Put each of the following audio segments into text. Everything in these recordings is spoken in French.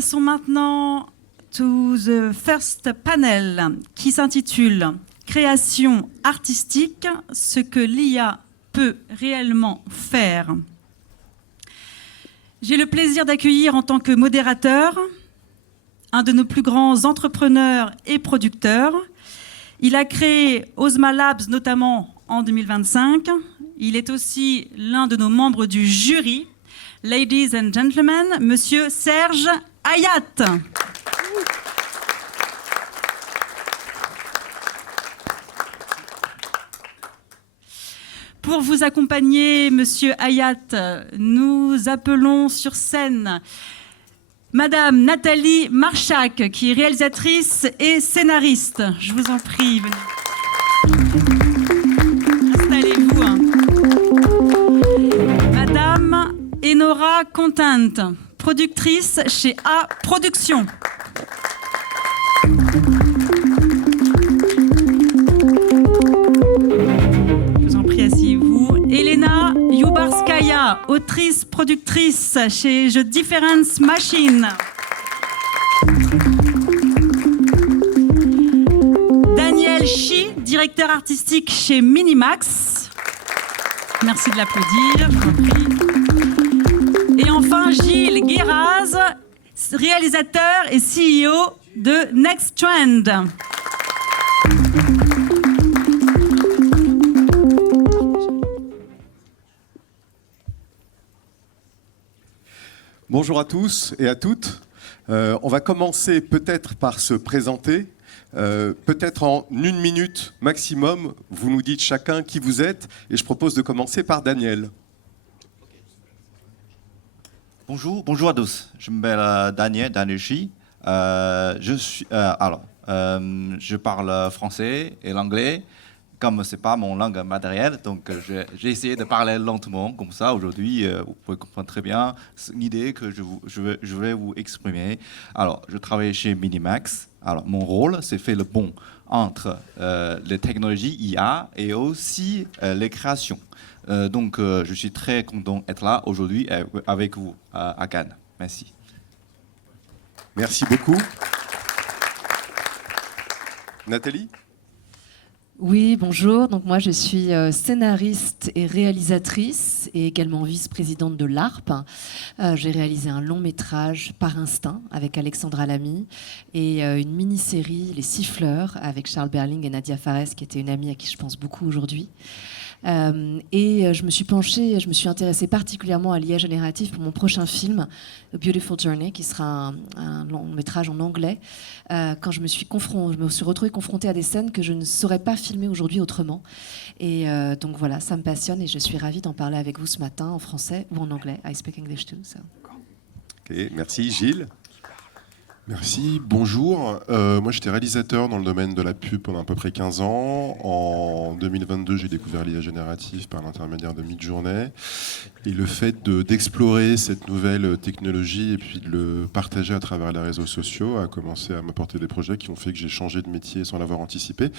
passons maintenant to the first panel qui s'intitule Création artistique, ce que l'IA peut réellement faire. J'ai le plaisir d'accueillir en tant que modérateur un de nos plus grands entrepreneurs et producteurs. Il a créé Ozma Labs notamment en 2025. Il est aussi l'un de nos membres du jury. Ladies and gentlemen, Monsieur Serge Hayat. Pour vous accompagner, Monsieur Hayat, nous appelons sur scène Madame Nathalie Marchak, qui est réalisatrice et scénariste. Je vous en prie, venez. Installez-vous. Madame Enora Contant, productrice chez A Productions. Elena Yubarskaya, autrice, productrice chez The Difference Machine. Daniel Chi, directeur artistique chez Minimax. Merci de l'applaudir, je vous en prie. Et enfin, Gilles Guéraz, réalisateur et CEO de Next Trend. Bonjour à tous et à toutes. On va commencer peut-être par se présenter. Peut-être en 1 minute maximum, vous nous dites chacun qui vous êtes. Et je propose de commencer par Daniel. Bonjour à tous. Je m'appelle Daniel Chi. Je parle français et l'anglais. Comme ce n'est pas mon langue matérielle, donc j'ai essayé de parler lentement, comme ça. Aujourd'hui, vous pouvez comprendre très bien l'idée que je vais vous exprimer. Alors, je travaille chez Minimax. Alors, mon rôle, c'est faire le pont entre les technologies IA et aussi les créations. Donc, je suis très content d'être là aujourd'hui avec vous à Cannes. Merci. Merci beaucoup. Nathalie ? Oui, bonjour. Donc moi, je suis scénariste et réalisatrice et également vice-présidente de l'ARP. J'ai réalisé un long métrage Par Instinct avec Alexandra Lamy et une mini-série Les Siffleurs avec Charles Berling et Nadia Fares, qui était une amie à qui je pense beaucoup aujourd'hui. Et je me suis intéressée particulièrement à l'IA générative pour mon prochain film, A Beautiful Journey, qui sera un long métrage en anglais. Quand je me suis retrouvée confrontée à des scènes que je ne saurais pas filmer aujourd'hui autrement. Et donc voilà, ça me passionne et je suis ravie d'en parler avec vous ce matin en français ou en anglais. I speak English too. So. Ok, merci. Gilles ? Merci, bonjour. Moi, j'étais réalisateur dans le domaine de la pub pendant à peu près 15 ans. En 2022, j'ai découvert l'IA générative par l'intermédiaire de Midjourney. Et le fait d'explorer cette nouvelle technologie et puis de le partager à travers les réseaux sociaux a commencé à m'apporter des projets qui ont fait que j'ai changé de métier sans l'avoir anticipé.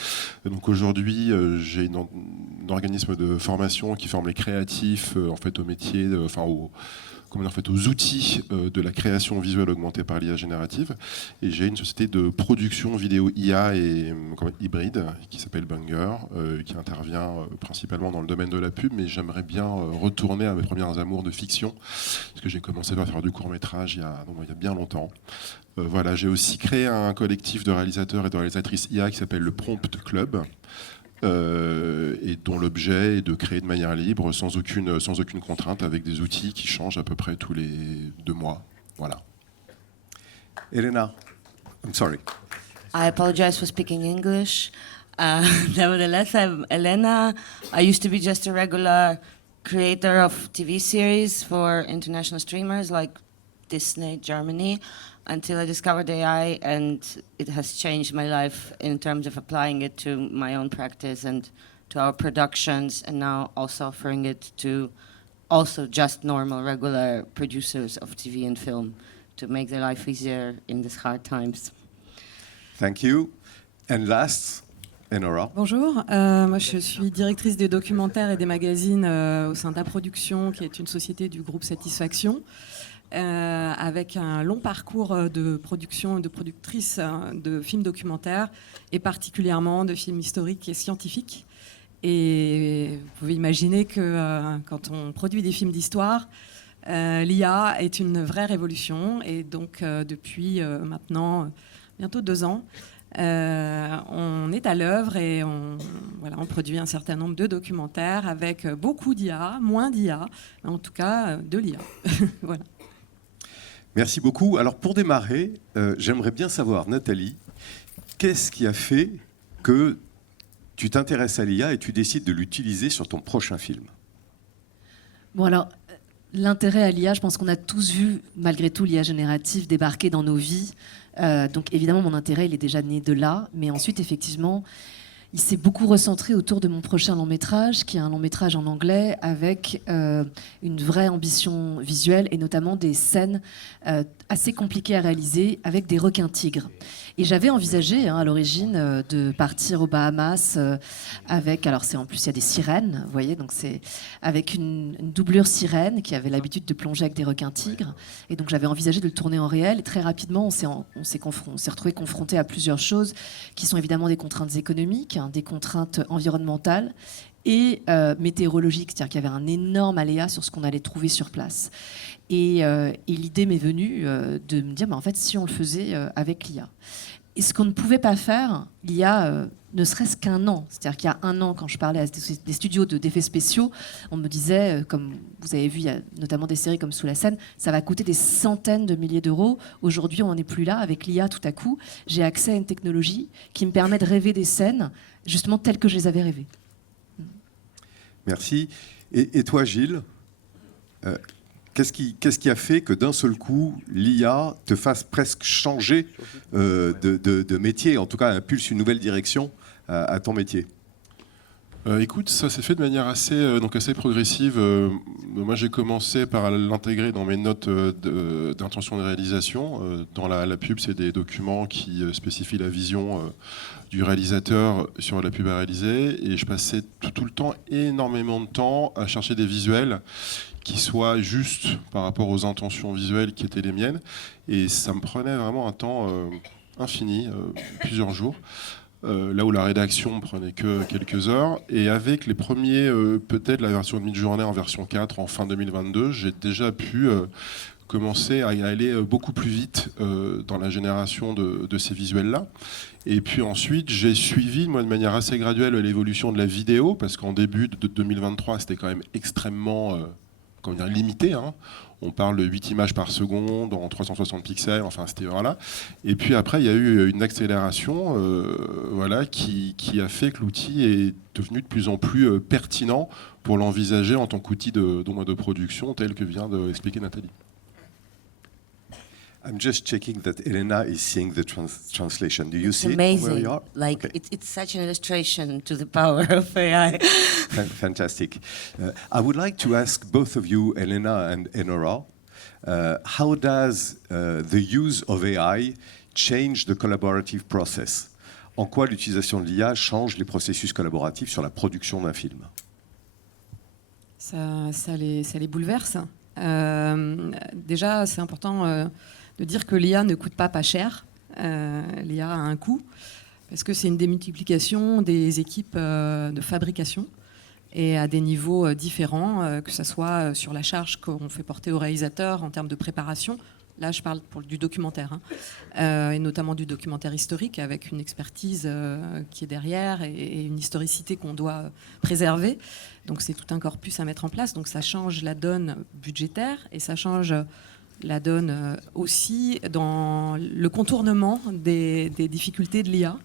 Et donc aujourd'hui, j'ai un organisme de formation qui forme les créatifs en fait, au métier, aux outils de la création visuelle augmentée par l'IA générative. Et j'ai une société de production vidéo IA et hybride qui s'appelle Banger, qui intervient principalement dans le domaine de la pub, mais j'aimerais bien retourner à mes premiers amours de fiction, parce que j'ai commencé à faire du court-métrage il y a bien longtemps. Voilà, j'ai aussi créé un collectif de réalisateurs et de réalisatrices IA qui s'appelle le Prompt Club, et dont l'objet est de créer de manière libre, sans aucune contrainte, avec des outils qui changent à peu près tous les 2 mois. Voilà. Elena, I'm sorry. I apologize for speaking English. Nevertheless, I'm Elena. I used to be just a regular creator of TV series for international streamers like Disney Germany, until I discovered AI, and it has changed my life in terms of applying it to my own practice and to our productions, and now also offering it to also just normal, regular producers of TV and film to make their life easier in these hard times. Thank you. And last, Enora. Bonjour, moi je suis directrice des documentaires et des magazines au sein d'A Production, qui est une société du groupe Satisfaction. avec un long parcours de production et de productrice de films documentaires, et particulièrement de films historiques et scientifiques. Et vous pouvez imaginer que quand on produit des films d'histoire, l'IA est une vraie révolution. Et donc, depuis maintenant bientôt 2 ans, on est à l'œuvre et on produit un certain nombre de documentaires avec beaucoup d'IA, moins d'IA, mais en tout cas de l'IA. Voilà. Merci beaucoup. Alors pour démarrer, j'aimerais bien savoir, Nathalie, qu'est-ce qui a fait que tu t'intéresses à l'IA et tu décides de l'utiliser sur ton prochain film? Bon alors, l'intérêt à l'IA, je pense qu'on a tous vu, malgré tout, l'IA générative débarquer dans nos vies. Donc évidemment, mon intérêt, il est déjà né de là. Mais ensuite, effectivement, il s'est beaucoup recentré autour de mon prochain long métrage, qui est un long métrage en anglais, avec une vraie ambition visuelle et notamment des scènes assez compliquées à réaliser avec des requins-tigres. Et j'avais envisagé à l'origine de partir aux Bahamas avec, alors c'est en plus il y a des sirènes, vous voyez, donc c'est avec une doublure sirène qui avait l'habitude de plonger avec des requins-tigres. Et donc j'avais envisagé de le tourner en réel. Et très rapidement, on s'est retrouvé confronté à plusieurs choses qui sont évidemment des contraintes économiques, des contraintes environnementales et météorologiques, c'est-à-dire qu'il y avait un énorme aléa sur ce qu'on allait trouver sur place. Et l'idée m'est venue de me dire, en fait, si on le faisait avec l'IA. Et ce qu'on ne pouvait pas faire, l'IA, ne serait-ce qu'un an. C'est-à-dire qu'il y a 1 an, quand je parlais à des studios d'effets spéciaux, on me disait, comme vous avez vu, il y a notamment des séries comme Sous la Seine, ça va coûter des centaines de milliers d'euros. Aujourd'hui, on n'en est plus là. Avec l'IA, tout à coup, j'ai accès à une technologie qui me permet de rêver des scènes, justement telles que je les avais rêvées. Merci. Et toi, Gilles, qu'est-ce qui a fait que d'un seul coup, l'IA te fasse presque changer de métier, en tout cas impulse une nouvelle direction à ton métier? Écoute, ça s'est fait de manière assez progressive. Moi, j'ai commencé par l'intégrer dans mes notes d'intention de réalisation. Dans la pub, c'est des documents qui spécifient la vision du réalisateur sur la pub à réaliser. Et je passais tout le temps, énormément de temps, à chercher des visuels qui soient justes par rapport aux intentions visuelles qui étaient les miennes. Et ça me prenait vraiment un temps infini, plusieurs jours. Là où la rédaction ne prenait que quelques heures. Et avec les premiers, peut-être la version de Midjourney en version 4 en fin 2022, j'ai déjà pu commencer à aller beaucoup plus vite dans la génération de ces visuels-là. Et puis ensuite, j'ai suivi, moi, de manière assez graduelle, l'évolution de la vidéo, parce qu'en début de 2023, c'était quand même extrêmement limité. Hein. On parle de 8 images par seconde, en 360 pixels, enfin c'était voilà. Et puis après, il y a eu une accélération qui a fait que l'outil est devenu de plus en plus pertinent pour l'envisager en tant qu'outil de production, tel que vient d'expliquer Nathalie. I'm just checking that Elena is seeing the translation. Do you see Amazing. it where you are? Like Okay. it's such an illustration to the power of AI. Fantastic. I would like to ask both of you, Elena and Enora, how does the use of AI change the collaborative process? En quoi l'utilisation de l'IA change les processus collaboratifs sur la production d'un film? Ça les bouleverse. Déjà, c'est important de dire que l'IA ne coûte pas cher. L'IA a un coût, parce que c'est une démultiplication des équipes de fabrication et à des niveaux différents, que ce soit sur la charge qu'on fait porter au réalisateur en termes de préparation. Là, je parle du documentaire, et notamment du documentaire historique, avec une expertise qui est derrière et une historicité qu'on doit préserver. Donc c'est tout un corpus à mettre en place. Donc ça change la donne budgétaire et ça change la donne aussi dans le contournement des difficultés de l'IA.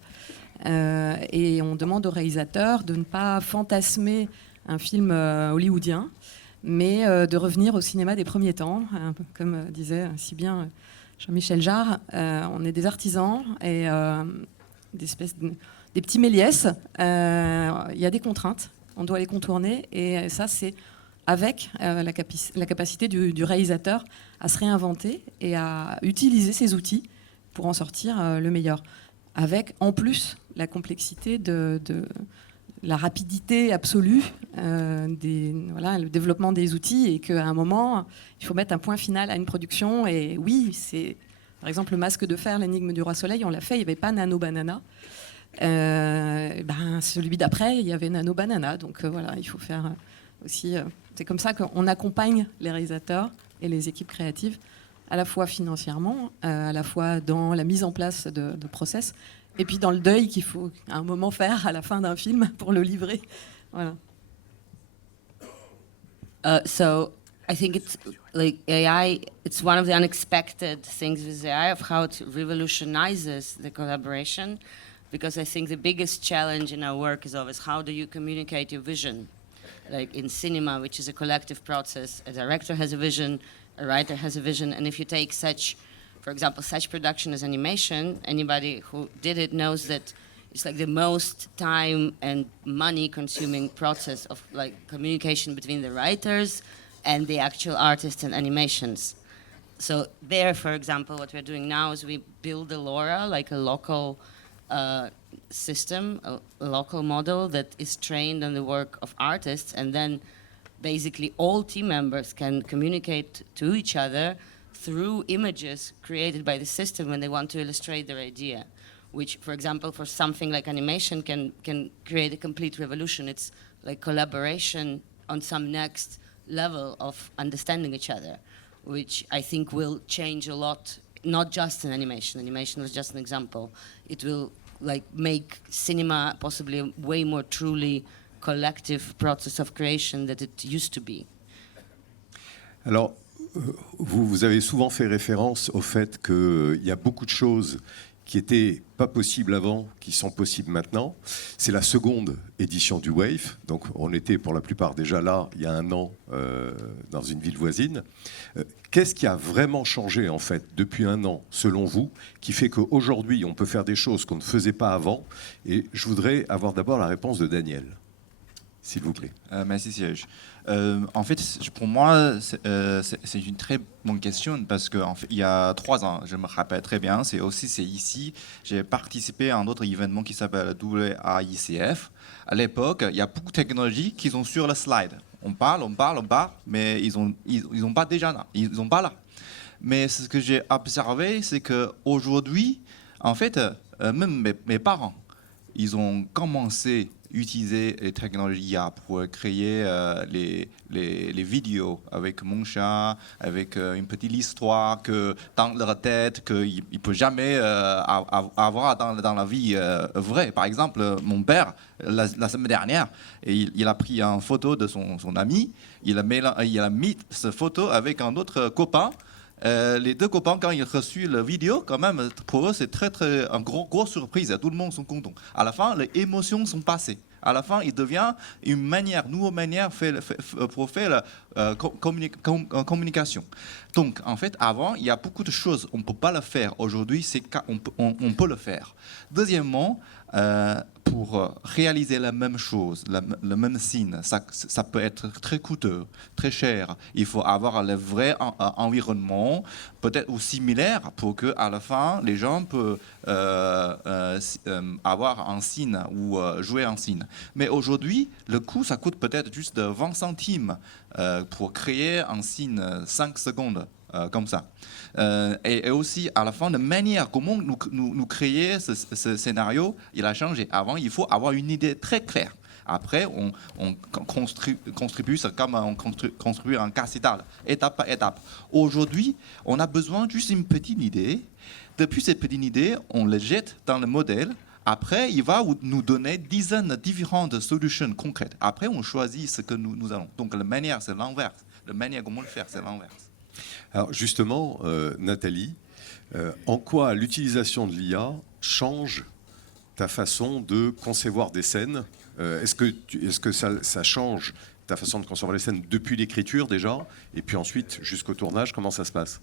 Et on demande au réalisateur de ne pas fantasmer un film hollywoodien, mais de revenir au cinéma des premiers temps, un peu comme disait si bien Jean-Michel Jarre. On est des artisans et des petits Méliès. Il y a des contraintes, on doit les contourner, et ça c'est avec la capacité du réalisateur à se réinventer et à utiliser ces outils pour en sortir le meilleur. Avec en plus la complexité la rapidité absolue, le développement des outils, et qu'à un moment, il faut mettre un point final à une production. Et oui, c'est par exemple le masque de fer, l'énigme du roi soleil, on l'a fait, il n'y avait pas Nano Banana. Celui d'après, il y avait Nano Banana. Donc voilà, il faut faire aussi. C'est comme ça qu'on accompagne les réalisateurs et les équipes créatives, à la fois financièrement, à la fois dans la mise en place de process, et puis dans le deuil qu'il faut à un moment faire à la fin d'un film pour le livrer. Voilà. So I think it's like AI, it's one of the unexpected things with AI of how it revolutionizes the collaboration, because I think the biggest challenge in our work is always how do you communicate your vision? Like in cinema, which is a collective process, a director has a vision, a writer has a vision, and if you take such, for example, such production as animation, anybody who did it knows that it's like the most time and money consuming process of like communication between the writers and the actual artists and animations. So there, for example, what we're doing now is we build a LoRa, like a local system, a local model that is trained on the work of artists, and then basically all team members can communicate to each other through images created by the system when they want to illustrate their idea, which, for example, for something like animation can create a complete revolution. It's like collaboration on some next level of understanding each other, which I think will change a lot, not just in animation. Animation was just an example. It will like make cinema possibly a way more truly collective process of creation that it used to be. Alors, vous avez souvent fait référence au fait qu'il y a beaucoup de choses qui n'étaient pas possibles avant, qui sont possibles maintenant. C'est la seconde édition du WAVE. Donc, on était pour la plupart déjà là, il y a un an, dans une ville voisine. Qu'est-ce qui a vraiment changé, en fait, depuis un an, selon vous, qui fait qu'aujourd'hui, on peut faire des choses qu'on ne faisait pas avant? Et je voudrais avoir d'abord la réponse de Daniel, s'il vous plaît. Merci Serge. En fait, pour moi, c'est une très bonne question parce qu'il y a 3 ans, je me rappelle très bien, c'est ici, j'ai participé à un autre événement qui s'appelle WAICF. À l'époque, il y a beaucoup de technologies qui sont sur le slide. On parle, mais ils ont pas déjà là. Ils sont pas là. Mais ce que j'ai observé, c'est qu'aujourd'hui, en fait, même mes parents, ils ont commencé utiliser les technologies IA pour créer les vidéos avec mon chat, avec une petite histoire que dans leur tête qu'ils ne peuvent jamais avoir dans la vie vraie. Par exemple, mon père, la semaine dernière, il a pris une photo de son ami, il a mis cette photo avec un autre copain. Les 2 copains, quand ils ont reçu la vidéo, quand même, pour eux, c'est très une grosse surprise. Tout le monde sont contents. À la fin, les émotions sont passées. À la fin, il devient une nouvelle manière pour faire la communication. Donc, en fait, avant, il y a beaucoup de choses, on ne peut pas le faire. Aujourd'hui, on peut le faire. Deuxièmement, pour réaliser la même chose, le même signe, ça peut être très coûteux, très cher. Il faut avoir le vrai environnement, peut-être ou similaire, pour qu'à la fin, les gens peuvent avoir un signe ou jouer un signe. Mais aujourd'hui, le coût, ça coûte peut-être juste 20 centimes pour créer un signe 5 secondes. Comme ça. Et aussi, à la fin, la manière comment nous créer ce scénario, il a changé. Avant, il faut avoir une idée très claire. Après, on construit ça comme on construit un cassidal, étape par étape. Aujourd'hui, on a besoin juste d'une petite idée. Depuis cette petite idée, on la jette dans le modèle. Après, il va nous donner dizaines de différentes solutions concrètes. Après, on choisit ce que nous allons. Donc, la manière, c'est l'inverse. La manière comment le faire, c'est l'inverse. Alors justement, Nathalie, en quoi l'utilisation de l'IA change ta façon de concevoir des scènes? Est-ce que ça change ta façon de concevoir les scènes depuis l'écriture déjà, et puis ensuite jusqu'au tournage, comment ça se passe?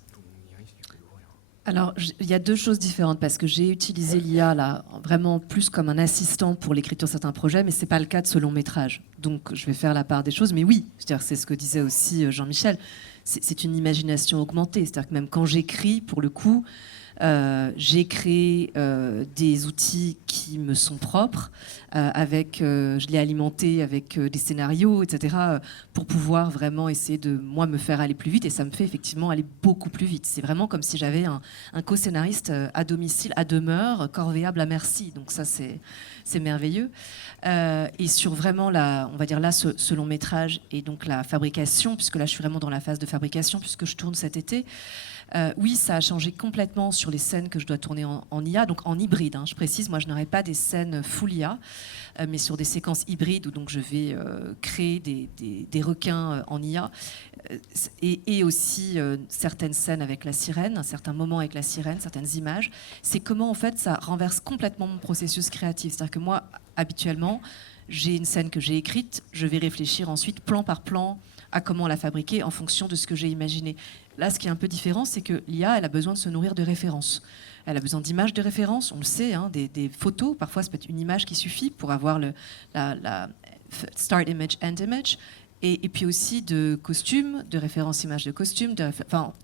Alors, il y a 2 choses différentes, parce que j'ai utilisé l'IA là, vraiment plus comme un assistant pour l'écriture de certains projets, mais ce n'est pas le cas de ce long métrage. Donc, je vais faire la part des choses. Mais oui, c'est ce que disait aussi Jean-Michel, c'est une imagination augmentée. C'est-à-dire que même quand j'écris, pour le coup, J'ai créé des outils qui me sont propres, je l'ai alimenté avec des scénarios, etc., pour pouvoir vraiment essayer de, moi, me faire aller plus vite. Et ça me fait effectivement aller beaucoup plus vite. C'est vraiment comme si j'avais un co-scénariste à domicile, à demeure, corvéable à merci. Donc ça, c'est merveilleux. Et sur vraiment, on va dire là, ce long métrage et donc la fabrication, puisque là, je suis vraiment dans la phase de fabrication, puisque je tourne cet été. Oui, ça a changé complètement sur les scènes que je dois tourner en IA, donc en hybride. Je précise, moi, je n'aurai pas des scènes full IA, mais sur des séquences hybrides où donc je vais créer des requins en IA et aussi certaines scènes avec la sirène, certains moments avec la sirène, certaines images. C'est comment, en fait, ça renverse complètement mon processus créatif. C'est-à-dire que moi, habituellement, j'ai une scène que j'ai écrite, je vais réfléchir ensuite plan par plan à comment la fabriquer en fonction de ce que j'ai imaginé. Là, ce qui est un peu différent, c'est que l'IA, elle a besoin de se nourrir de références. Elle a besoin d'images de références, on le sait, des photos. Parfois, ça peut être une image qui suffit pour avoir la start image, end image. Et puis aussi de costumes, de références images de costumes.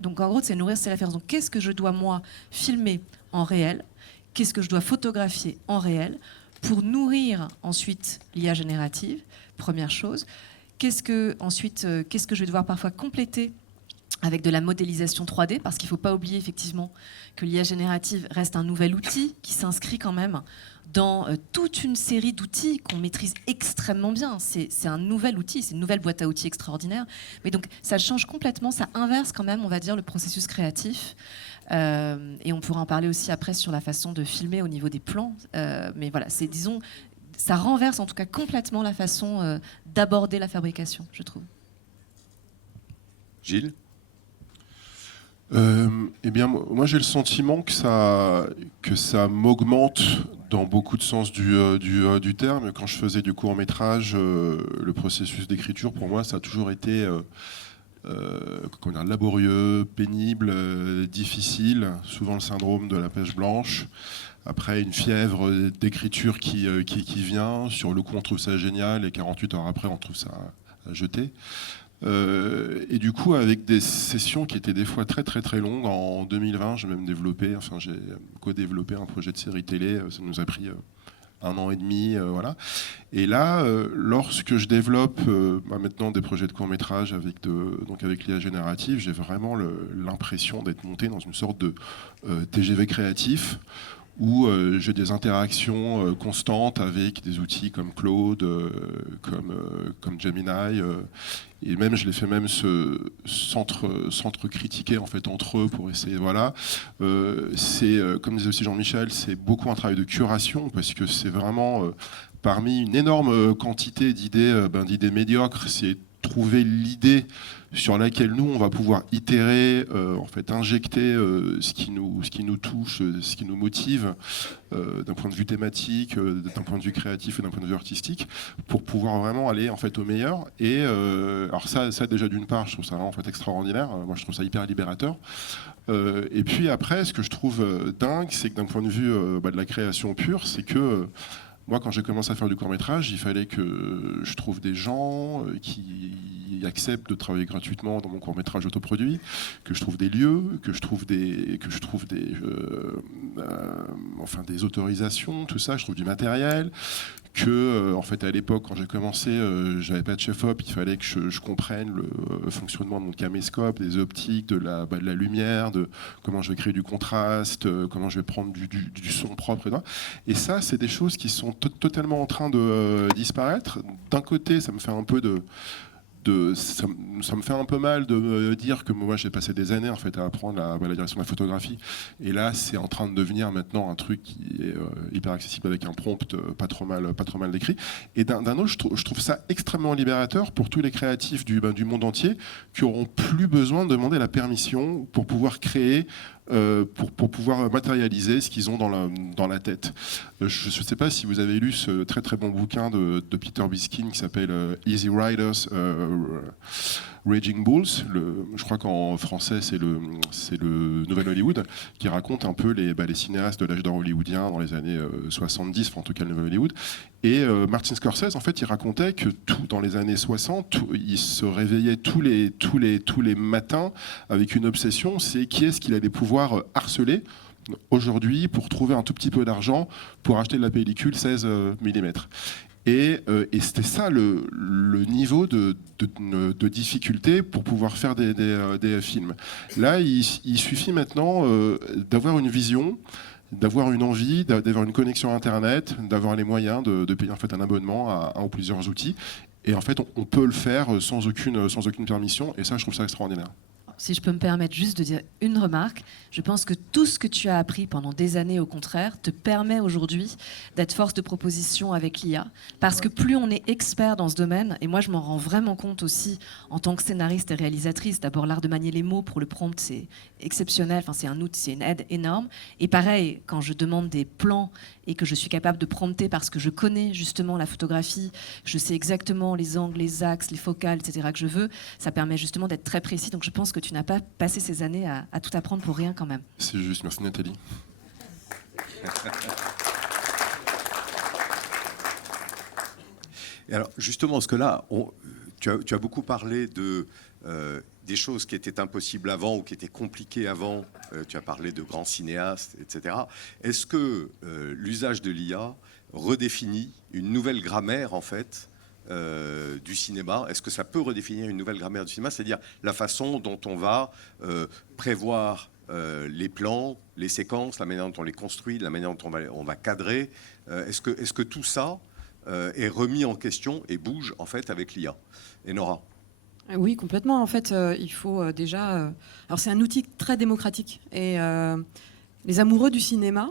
Donc, en gros, c'est nourrir ces références. Donc, qu'est-ce que je dois, moi, filmer en réel? Qu'est-ce que je dois photographier en réel pour nourrir ensuite l'IA générative? Première chose. Qu'est-ce que je vais devoir parfois compléter avec de la modélisation 3D, parce qu'il ne faut pas oublier effectivement que l'IA générative reste un nouvel outil qui s'inscrit quand même dans toute une série d'outils qu'on maîtrise extrêmement bien. C'est un nouvel outil, c'est une nouvelle boîte à outils extraordinaire. Mais donc ça change complètement, ça inverse quand même, on va dire, le processus créatif. Et on pourra en parler aussi après sur la façon de filmer au niveau des plans. Mais voilà, disons, ça renverse en tout cas complètement la façon d'aborder la fabrication, je trouve. Gilles ? Eh bien, moi j'ai le sentiment que ça m'augmente dans beaucoup de sens du terme. Quand je faisais du court-métrage, le processus d'écriture, pour moi, ça a toujours été laborieux, pénible, difficile, souvent le syndrome de la page blanche. Après, une fièvre d'écriture qui vient. Sur le coup, on trouve ça génial, et 48 heures après, on trouve ça à jeter. Et du coup, avec des sessions qui étaient des fois très très très longues, en 2020, j'ai co-développé un projet de série télé. Ça nous a pris 1 an et demi, voilà. Et là, lorsque je développe maintenant des projets de court-métrage avec l'IA générative, j'ai vraiment l'impression d'être monté dans une sorte de TGV créatif, où j'ai des interactions constantes avec des outils comme Claude, comme Gemini, et même je les fais même s'entre-critiquer en fait entre eux pour essayer, voilà. C'est comme disait aussi Jean-Michel, c'est beaucoup un travail de curation, parce que c'est vraiment parmi une énorme quantité d'idées médiocres, c'est trouver l'idée sur laquelle nous on va pouvoir itérer, en fait injecter ce qui nous touche, ce qui nous motive d'un point de vue thématique, d'un point de vue créatif et d'un point de vue artistique, pour pouvoir vraiment aller en fait au meilleur. Et alors ça déjà d'une part, je trouve ça vraiment en fait extraordinaire. Moi je trouve ça hyper libérateur. Et puis après, ce que je trouve dingue, c'est que d'un point de vue de la création pure, c'est que moi, quand j'ai commencé à faire du court-métrage, il fallait que je trouve des gens qui acceptent de travailler gratuitement dans mon court-métrage autoproduit, que je trouve des lieux, que je trouve des autorisations, tout ça, je trouve du matériel, que en fait à l'époque quand j'ai commencé, j'avais pas de chef-op, il fallait que je comprenne le fonctionnement de mon caméscope, des optiques, de la lumière, de comment je vais créer du contraste, comment je vais prendre du son propre, et ça c'est des choses qui sont totalement en train de disparaître. D'un côté, ça me fait un peu ça me fait un peu mal de me dire que moi j'ai passé des années en fait à apprendre la direction de la photographie, et là c'est en train de devenir maintenant un truc qui est hyper accessible avec un prompt pas trop mal décrit. Et d'un autre, je trouve ça extrêmement libérateur pour tous les créatifs du monde entier qui auront plus besoin de demander la permission pour pouvoir créer, pour pouvoir matérialiser ce qu'ils ont dans la tête. Je ne sais pas si vous avez lu ce très très bon bouquin de Peter Biskin qui s'appelle Easy Riders, Raging Bulls. Je crois qu'en français c'est le Nouvel Hollywood, qui raconte un peu les cinéastes de l'âge d'or hollywoodien dans les années 70, enfin, en tout cas le Nouvel Hollywood. Et Martin Scorsese, en fait, il racontait que dans les années 60, il se réveillait tous les matins avec une obsession, c'est qui est-ce qu'il allait pouvoir harceler aujourd'hui pour trouver un tout petit peu d'argent pour acheter de la pellicule 16 mm. Et c'était ça le niveau de difficulté pour pouvoir faire des films. Là, il suffit maintenant d'avoir une vision, d'avoir une envie, d'avoir une connexion Internet, d'avoir les moyens de payer en fait un abonnement à un ou plusieurs outils. Et en fait, on peut le faire sans aucune permission. Et ça, je trouve ça extraordinaire. Si je peux me permettre juste de dire une remarque, je pense que tout ce que tu as appris pendant des années, au contraire, te permet aujourd'hui d'être force de proposition avec l'IA. Parce que plus on est expert dans ce domaine, et moi je m'en rends vraiment compte aussi en tant que scénariste et réalisatrice, d'abord l'art de manier les mots pour le prompt, c'est exceptionnel, enfin, c'est un outil, c'est une aide énorme. Et pareil, quand je demande des plans et que je suis capable de prompter parce que je connais justement la photographie, je sais exactement les angles, les axes, les focales, etc. que je veux, ça permet justement d'être très précis. Donc je pense que tu n'as pas passé ces années à tout apprendre pour rien quand même. C'est juste, merci Nathalie. Et alors justement, parce que là, tu as beaucoup parlé des choses qui étaient impossibles avant ou qui étaient compliquées avant. Tu as parlé de grands cinéastes, etc. Est-ce que l'usage de l'IA redéfinit une nouvelle grammaire, en fait, du cinéma? Est-ce que ça peut redéfinir une nouvelle grammaire du cinéma, c'est-à-dire la façon dont on va prévoir les plans, les séquences, la manière dont on les construit, la manière dont on va cadrer? Est-ce que tout ça est remis en question et bouge en fait avec l'IA? Et Nora? Oui, complètement. En fait, il faut déjà... alors, c'est un outil très démocratique. Et les amoureux du cinéma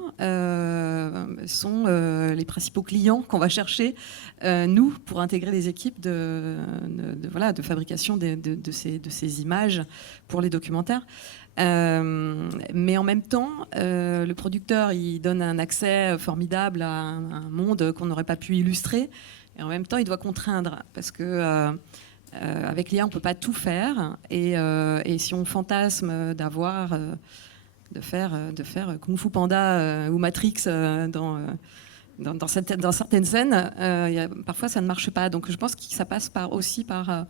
sont les principaux clients qu'on va chercher, nous, pour intégrer les équipes de fabrication de ces images pour les documentaires. Mais en même temps, le producteur, il donne un accès formidable à un monde qu'on n'aurait pas pu illustrer. Et en même temps, il doit contraindre, parce que... avec l'IA, on ne peut pas tout faire. Et si on fantasme de faire Kung Fu Panda ou Matrix dans certaines scènes, parfois ça ne marche pas. Donc je pense que ça passe aussi par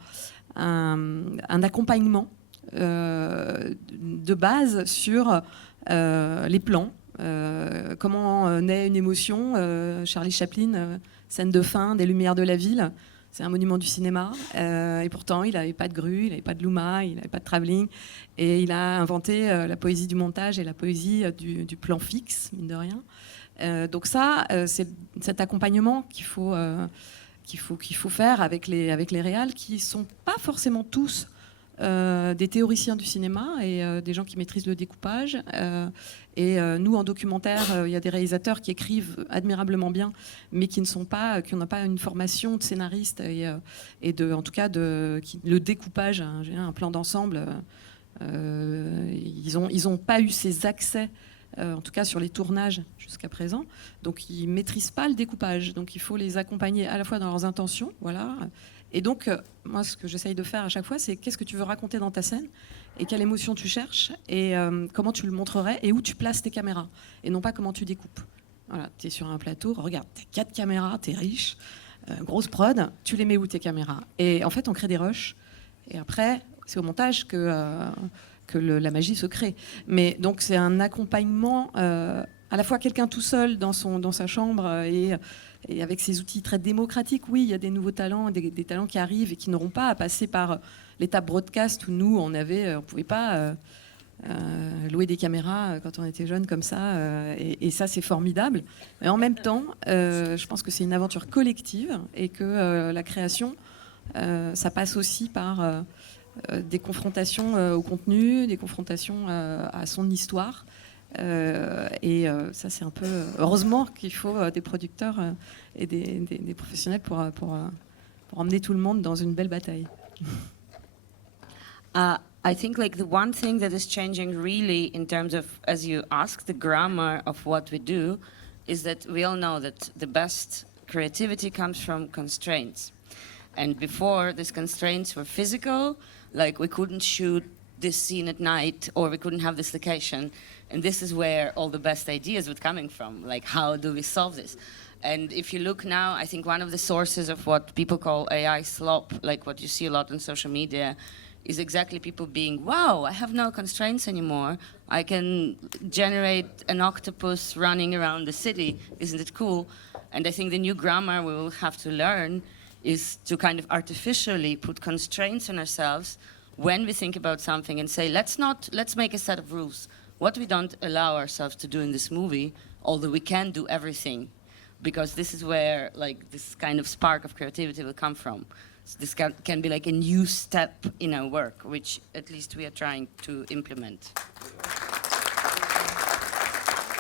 un accompagnement de base sur les plans. Comment naît une émotion. Charlie Chaplin, scène de fin, des Lumières de la ville. C'est un monument du cinéma, et pourtant il n'avait pas de grue, il n'avait pas de Luma, il n'avait pas de travelling, et il a inventé la poésie du montage et la poésie du plan fixe, mine de rien. Donc ça, c'est cet accompagnement qu'il faut faire avec les réals, qui ne sont pas forcément tous des théoriciens du cinéma et des gens qui maîtrisent le découpage. Nous, en documentaire, il y a des réalisateurs qui écrivent admirablement bien, mais qui n'ont pas une formation de scénariste en tout cas, le découpage, un plan d'ensemble. Ils n'ont pas eu ces accès, en tout cas sur les tournages jusqu'à présent. Donc, ils ne maîtrisent pas le découpage. Donc, il faut les accompagner à la fois dans leurs intentions, voilà. Et donc, moi, ce que j'essaye de faire à chaque fois, c'est qu'est-ce que tu veux raconter dans ta scène et quelle émotion tu cherches et comment tu le montrerais et où tu places tes caméras et non pas comment tu découpes. Voilà, tu es sur un plateau, regarde, tu as 4 caméras, tu es riche, grosse prod, tu les mets où tes caméras? Et en fait, on crée des rushs et après, c'est au montage que la magie se crée. Mais donc, c'est un accompagnement, à la fois quelqu'un tout seul dans sa chambre et avec ces outils très démocratiques. Oui, il y a des nouveaux talents, des talents qui arrivent et qui n'auront pas à passer par l'étape broadcast où nous, on ne pouvait pas louer des caméras quand on était jeune comme ça. Et ça, c'est formidable. Mais en même temps, je pense que c'est une aventure collective et que la création, ça passe aussi par des confrontations au contenu, des confrontations à son histoire. Ça, c'est un peu... Heureusement qu'il faut des producteurs et des professionnels pour emmener tout le monde dans une belle bataille. I think like the one thing that is changing really in terms of, as you asked, the grammar of what we do, is that we all know that the best creativity comes from constraints. And before, these constraints were physical, like we couldn't shoot this scene at night or we couldn't have this location. And this is where all the best ideas were coming from. Like, how do we solve this? And if you look now, I think one of the sources of what people call AI slop, like what you see a lot on social media, is exactly people being, wow, I have no constraints anymore. I can generate an octopus running around the city. Isn't it cool? And I think the new grammar we will have to learn is to kind of artificially put constraints on ourselves when we think about something and say, let's make a set of rules. What we don't allow ourselves to do in this movie, although we can do everything, because this is where like this kind of spark of creativity will come from. So this can be like a new step in our work, which at least we are trying to implement.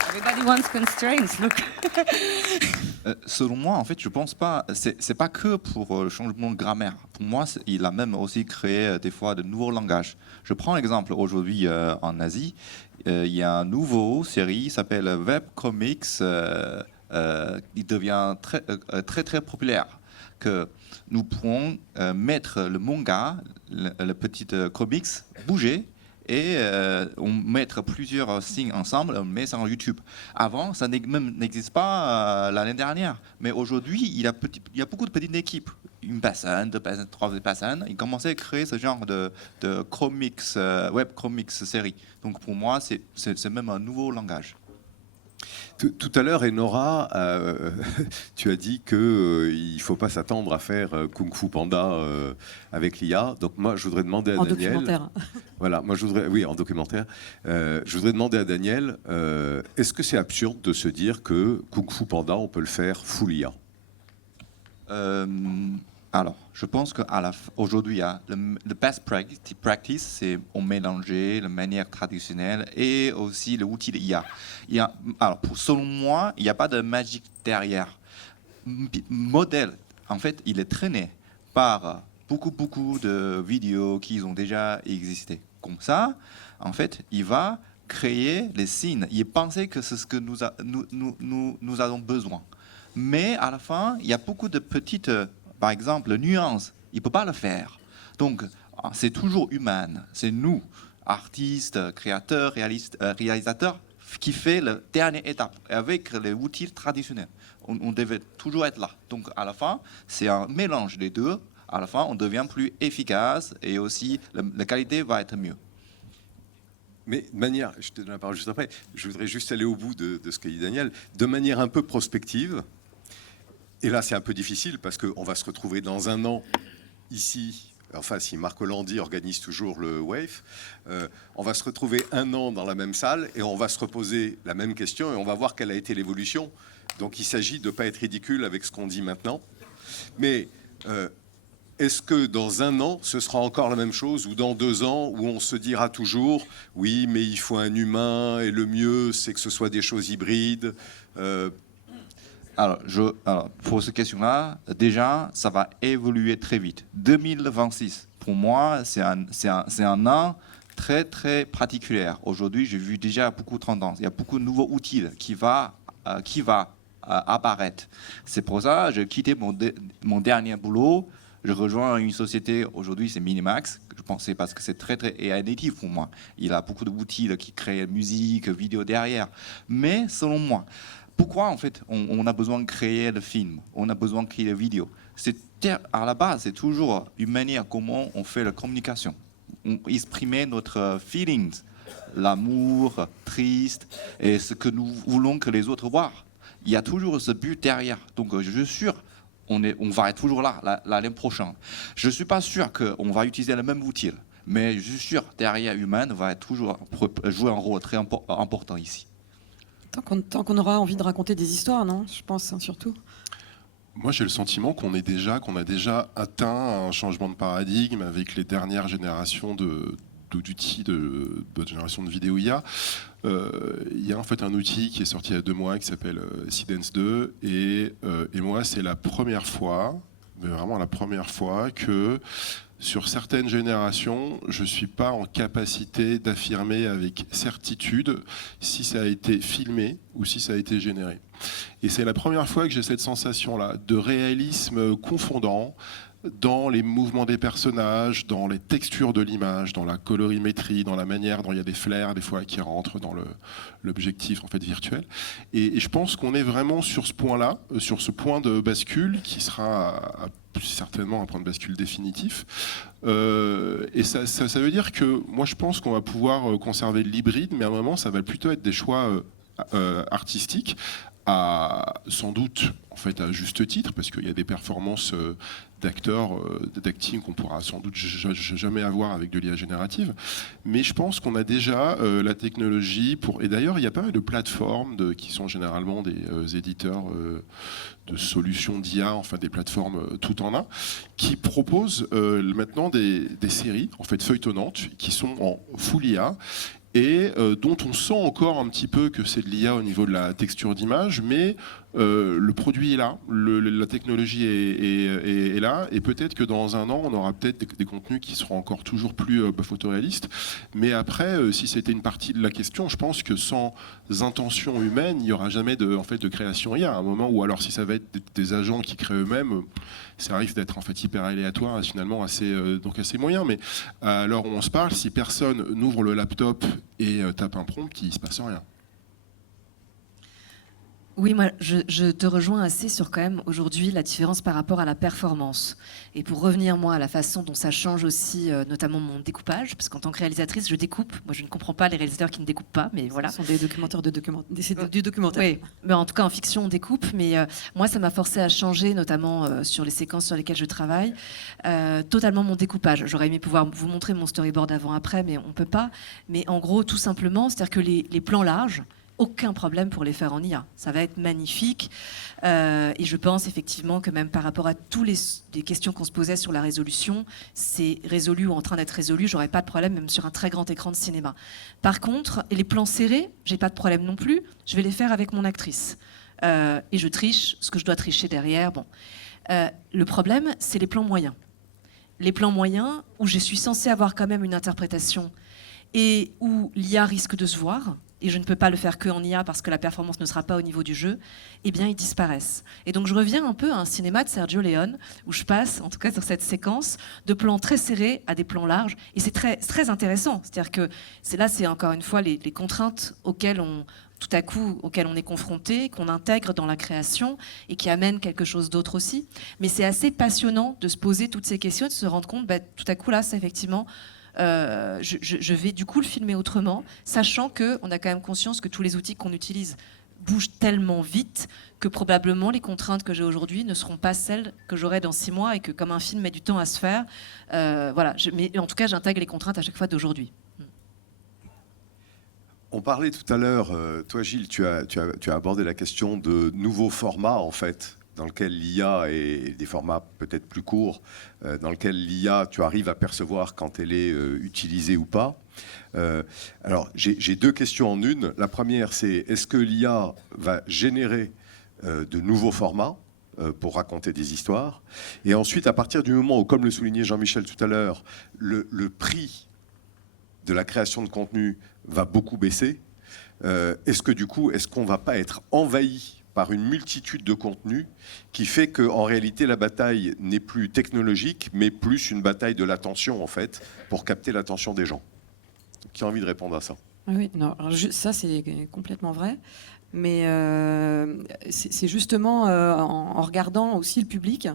Everybody wants constraints, look. Selon moi, en fait, je pense pas. C'est pas que pour le changement de grammaire. Pour moi, il a même aussi créé des fois de nouveaux langages. Je prends l'exemple aujourd'hui en Asie, il y a une nouvelle série qui s'appelle Webcomics. Il devient très très populaire. Que nous pouvons mettre le manga, le petit comics, bouger. Et on mettre plusieurs signes ensemble, on met ça en YouTube. Avant, ça n'existe pas l'année dernière. Mais aujourd'hui, il y a beaucoup de petites équipes. Une personne, 2 personnes, 3 personnes. Ils commençaient à créer ce genre de comics, webcomics série. Donc pour moi, c'est même un nouveau langage. Tout à l'heure, Enora, tu as dit qu'il ne faut pas s'attendre à faire Kung Fu Panda avec l'IA. Donc moi, je voudrais demander à Daniel... En documentaire. Voilà, moi, oui, en documentaire. Je voudrais demander à Daniel, est-ce que c'est absurde de se dire que Kung Fu Panda, on peut le faire full IA? Alors, je pense qu'aujourd'hui, le best practice, c'est on mélanger la manière traditionnelle et aussi l'outil de IA. Alors, selon moi, il n'y a pas de magie derrière. Modèle, en fait, il est traîné par beaucoup de vidéos qui ont déjà existé. Comme ça, en fait, il va créer les signes. Il pensait que c'est ce que nous avons besoin. Mais à la fin, il y a beaucoup de petites... Par exemple, nuance, il ne peut pas le faire. Donc, c'est toujours humain. C'est nous, artistes, créateurs, réalisateurs, qui fait la dernière étape avec les outils traditionnels. On devait toujours être là. Donc, à la fin, c'est un mélange des deux. À la fin, on devient plus efficace et aussi la qualité va être mieux. Mais de manière, je te donne la parole juste après, je voudrais juste aller au bout de ce qu'a dit Daniel, de manière un peu prospective. Et là, c'est un peu difficile parce qu'on va se retrouver dans un an ici. Enfin, si Marc Hollandi organise toujours le WAVE, on va se retrouver un an dans la même salle et on va se reposer la même question et on va voir quelle a été l'évolution. Donc, il s'agit de ne pas être ridicule avec ce qu'on dit maintenant. Mais est-ce que dans un an, ce sera encore la même chose ou dans 2 ans où on se dira toujours « Oui, mais il faut un humain et le mieux, c'est que ce soit des choses hybrides » Alors, pour cette question-là, déjà, ça va évoluer très vite. 2026, pour moi, c'est un an très, très particulier. Aujourd'hui, j'ai vu déjà beaucoup de tendances. Il y a beaucoup de nouveaux outils qui va apparaître. C'est pour ça que j'ai quitté mon dernier boulot. Je rejoins une société, aujourd'hui, c'est Minimax. Je pensais parce que c'est très, très AI native pour moi. Il a beaucoup d'outils qui créent musique, vidéo derrière. Mais selon moi, pourquoi en fait on a besoin de créer le film, on a besoin de créer la vidéo? À la base, c'est toujours une manière comment on fait la communication. On exprimer notre feelings, l'amour, triste, et ce que nous voulons que les autres voient. Il y a toujours ce but derrière. Donc je suis sûr, on va être toujours là l'année prochaine. Je ne suis pas sûr qu'on va utiliser le même outil, mais je suis sûr derrière humain va être toujours jouer un rôle très important ici. Tant qu'on aura envie de raconter des histoires, non? Je pense, surtout. Moi, j'ai le sentiment qu'on a déjà atteint un changement de paradigme avec les dernières générations d'outils de génération de vidéo IA. Il y a en fait un outil qui est sorti il y a 2 mois qui s'appelle Seedance 2 et moi, c'est la première fois, mais vraiment la première fois que sur certaines générations, je ne suis pas en capacité d'affirmer avec certitude si ça a été filmé ou si ça a été généré. Et c'est la première fois que j'ai cette sensation-là de réalisme confondant, dans les mouvements des personnages, dans les textures de l'image, dans la colorimétrie, dans la manière dont il y a des flares des fois qui rentrent dans l'objectif en fait virtuel. Et je pense qu'on est vraiment sur ce point-là, sur ce point de bascule qui sera certainement un point de bascule définitif. Et ça veut dire que moi je pense qu'on va pouvoir conserver l'hybride, mais à un moment ça va plutôt être des choix artistiques, sans doute en fait à juste titre, parce qu'il y a des performances d'acteurs, d'acting qu'on pourra sans doute jamais avoir avec de l'IA générative, mais je pense qu'on a déjà la technologie pour, et d'ailleurs il y a pas mal de plateformes qui sont généralement des éditeurs de solutions d'IA, enfin des plateformes tout en un, qui proposent maintenant des séries en fait feuilletonnantes qui sont en full IA et dont on sent encore un petit peu que c'est de l'IA au niveau de la texture d'image, mais le produit est là, la technologie est là, et peut-être que dans un an, on aura peut-être des contenus qui seront encore toujours plus photoréalistes. Mais après, si c'était une partie de la question, je pense que sans intention humaine, il n'y aura jamais de création IA. À un moment où, alors si ça va être des agents qui créent eux-mêmes, ça risque d'être en fait hyper aléatoire et finalement assez moyen. Mais alors on se parle, si personne n'ouvre le laptop et tape un prompt, il ne se passe rien. Oui, moi, je te rejoins assez sur quand même aujourd'hui la différence par rapport à la performance. Et pour revenir, moi, à la façon dont ça change aussi, notamment mon découpage, parce qu'en tant que réalisatrice, je découpe. Moi, je ne comprends pas les réalisateurs qui ne découpent pas, mais voilà. Ce sont des documentaires du documentaire. Oui, mais en tout cas, en fiction, on découpe. Mais moi, ça m'a forcé à changer, notamment sur les séquences sur lesquelles je travaille, totalement mon découpage. J'aurais aimé pouvoir vous montrer mon storyboard avant-après, mais on ne peut pas. Mais en gros, tout simplement, c'est-à-dire que les plans larges, aucun problème pour les faire en IA. Ça va être magnifique. Et je pense effectivement que même par rapport à toutes les questions qu'on se posait sur la résolution, c'est résolu ou en train d'être résolu. J'aurais pas de problème même sur un très grand écran de cinéma. Par contre, les plans serrés, j'ai pas de problème non plus. Je vais les faire avec mon actrice. Et je triche ce que je dois tricher derrière. Bon. Le problème, c'est les plans moyens. Les plans moyens où je suis censée avoir quand même une interprétation et où l'IA risque de se voir, et je ne peux pas le faire qu'en IA parce que la performance ne sera pas au niveau du jeu, eh bien, ils disparaissent. Et donc, je reviens un peu à un cinéma de Sergio Leone, où je passe, en tout cas sur cette séquence, de plans très serrés à des plans larges. Et c'est très intéressant. C'est-à-dire que c'est encore une fois les contraintes auxquelles on est confronté, qu'on intègre dans la création et qui amène quelque chose d'autre aussi. Mais c'est assez passionnant de se poser toutes ces questions et de se rendre compte, tout à coup, là, c'est effectivement... je vais du coup le filmer autrement, sachant qu'on a quand même conscience que tous les outils qu'on utilise bougent tellement vite que probablement les contraintes que j'ai aujourd'hui ne seront pas celles que j'aurai dans 6 mois et que comme un film met du temps à se faire, voilà. Mais en tout cas, j'intègre les contraintes à chaque fois d'aujourd'hui. On parlait tout à l'heure, toi Gilles, tu as abordé la question de nouveaux formats en fait, dans lequel l'IA est des formats peut-être plus courts, dans lequel l'IA, tu arrives à percevoir quand elle est utilisée ou pas. Alors, j'ai 2 questions en une. La première, c'est est-ce que l'IA va générer de nouveaux formats pour raconter des histoires? Et ensuite, à partir du moment où, comme le soulignait Jean-Michel tout à l'heure, le prix de la création de contenu va beaucoup baisser, est-ce qu'on ne va pas être envahi par une multitude de contenus qui fait qu'en réalité la bataille n'est plus technologique mais plus une bataille de l'attention en fait pour capter l'attention des gens. Qui a envie de répondre à ça? Oui, non, alors ça c'est complètement vrai, mais c'est justement en regardant aussi le public.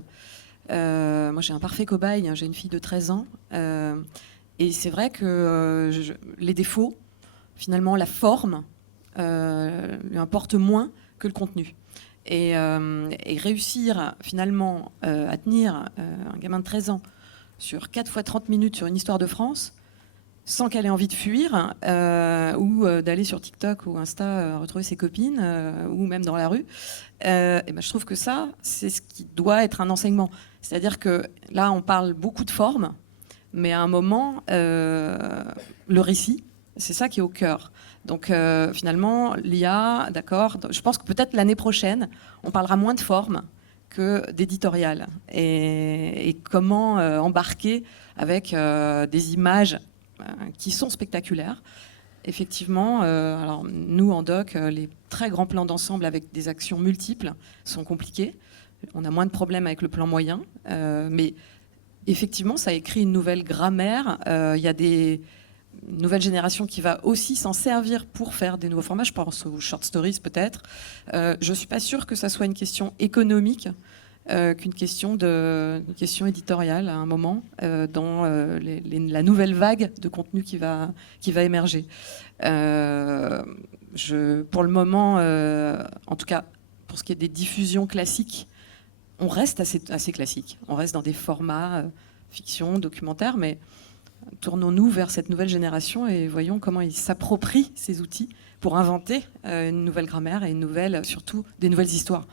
Moi j'ai un parfait cobaye, j'ai une fille de 13 ans et c'est vrai que les défauts, finalement la forme lui importe moins que le contenu. Et réussir finalement à tenir un gamin de 13 ans sur 4 fois 30 minutes sur une histoire de France sans qu'elle ait envie de fuir ou d'aller sur TikTok ou Insta retrouver ses copines ou même dans la rue, et ben je trouve que ça, c'est ce qui doit être un enseignement. C'est-à-dire que là, on parle beaucoup de forme, mais à un moment, le récit, c'est ça qui est au cœur. Donc finalement, l'IA, d'accord, je pense que peut-être l'année prochaine, on parlera moins de forme que d'éditorial. Et comment embarquer avec des images qui sont spectaculaires. Effectivement, alors nous en doc, les très grands plans d'ensemble avec des actions multiples sont compliqués. On a moins de problèmes avec le plan moyen, mais effectivement, ça écrit une nouvelle grammaire. Il y a une nouvelle génération qui va aussi s'en servir pour faire des nouveaux formats. Je pense aux short stories peut-être. Je ne suis pas sûre que ça soit une question économique qu'une question éditoriale à un moment dans la nouvelle vague de contenu qui va émerger. Pour le moment, en tout cas pour ce qui est des diffusions classiques, on reste assez classique. On reste dans des formats fiction, documentaire, mais tournons-nous vers cette nouvelle génération et voyons comment ils s'approprient ces outils pour inventer une nouvelle grammaire et surtout des nouvelles histoires.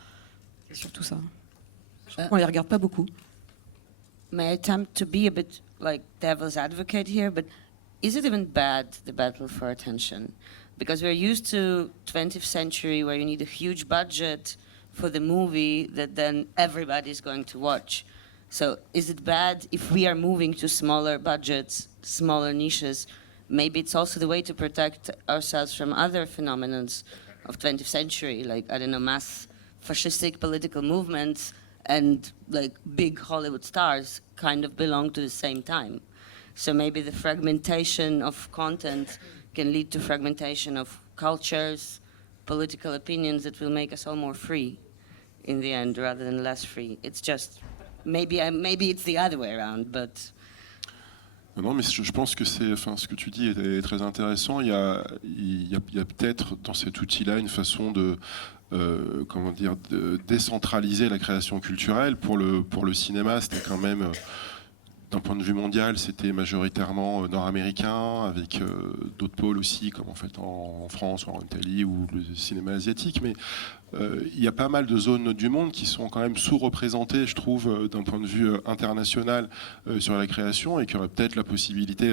C'est surtout ça. Je trouve qu'on les regarde pas beaucoup. May I attempt to be a bit like devil's advocate here, but is it even bad, the battle for attention? Because we're used to 20th century where you need a huge budget for the movie that then everybody's going to watch. So is it bad if we are moving to smaller budgets, smaller niches? Maybe it's also the way to protect ourselves from other phenomena of 20th century, like, I don't know, mass fascistic political movements and like big Hollywood stars kind of belong to the same time. So maybe the fragmentation of content can lead to fragmentation of cultures, political opinions that will make us all more free in the end rather than less free. It's just, maybe it's the other way around, but... Non, mais je pense que ce que tu dis est très intéressant. Il y a peut-être dans cet outil-là une façon de décentraliser la création culturelle. Pour le cinéma, c'était quand même, d'un point de vue mondial, c'était majoritairement nord-américain, avec d'autres pôles aussi, comme en fait en France ou en Italie, ou le cinéma asiatique. Mais il y a pas mal de zones du monde qui sont quand même sous-représentées, je trouve, d'un point de vue international sur la création, et qui auraient peut-être la possibilité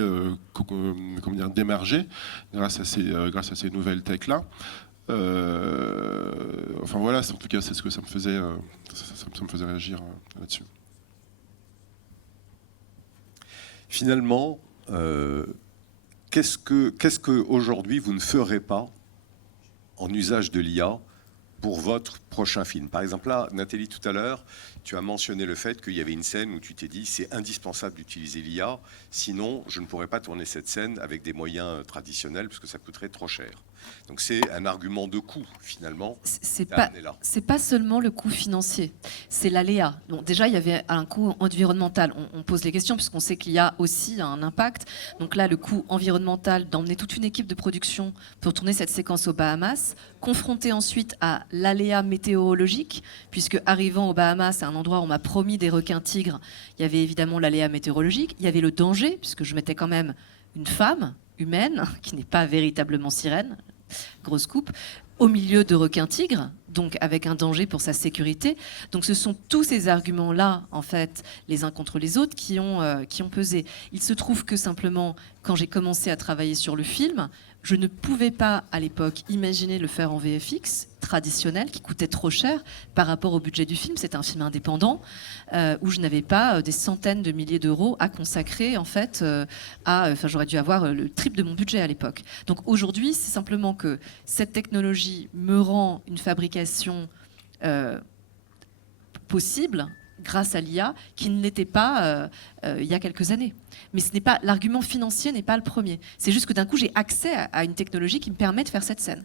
d'émerger grâce à ces nouvelles techs-là. Enfin voilà, en tout cas, c'est ce que ça me faisait réagir là-dessus. Finalement, qu'est-ce que aujourd'hui vous ne ferez pas en usage de l'IA pour votre prochain film? Par exemple, là, Nathalie, tout à l'heure, tu as mentionné le fait qu'il y avait une scène où tu t'es dit c'est indispensable d'utiliser l'IA, sinon je ne pourrais pas tourner cette scène avec des moyens traditionnels parce que ça coûterait trop cher. Donc c'est un argument de coût, finalement. C'est pas seulement le coût financier, c'est l'aléa. Donc déjà, il y avait un coût environnemental. On pose les questions puisqu'on sait qu'il y a aussi un impact. Donc là, le coût environnemental d'emmener toute une équipe de production pour tourner cette séquence aux Bahamas, confronté ensuite à l'aléa météorologique, puisque arrivant aux Bahamas, c'est un endroit où on m'a promis des requins-tigres, il y avait évidemment l'aléa météorologique, il y avait le danger, puisque je mettais quand même une femme humaine, qui n'est pas véritablement sirène, grosse coupe, au milieu de requins-tigres, donc avec un danger pour sa sécurité. Donc ce sont tous ces arguments-là, en fait, les uns contre les autres, qui ont pesé. Il se trouve que simplement, quand j'ai commencé à travailler sur le film, je ne pouvais pas, à l'époque, imaginer le faire en VFX traditionnel, qui coûtait trop cher par rapport au budget du film. C'était un film indépendant, où je n'avais pas des centaines de milliers d'euros à consacrer, en fait, j'aurais dû avoir le triple de mon budget à l'époque. Donc aujourd'hui, c'est simplement que cette technologie me rend une fabrication possible, grâce à l'IA, qui ne l'était pas il y a quelques années. Mais l'argument financier n'est pas le premier. C'est juste que d'un coup, j'ai accès à une technologie qui me permet de faire cette scène.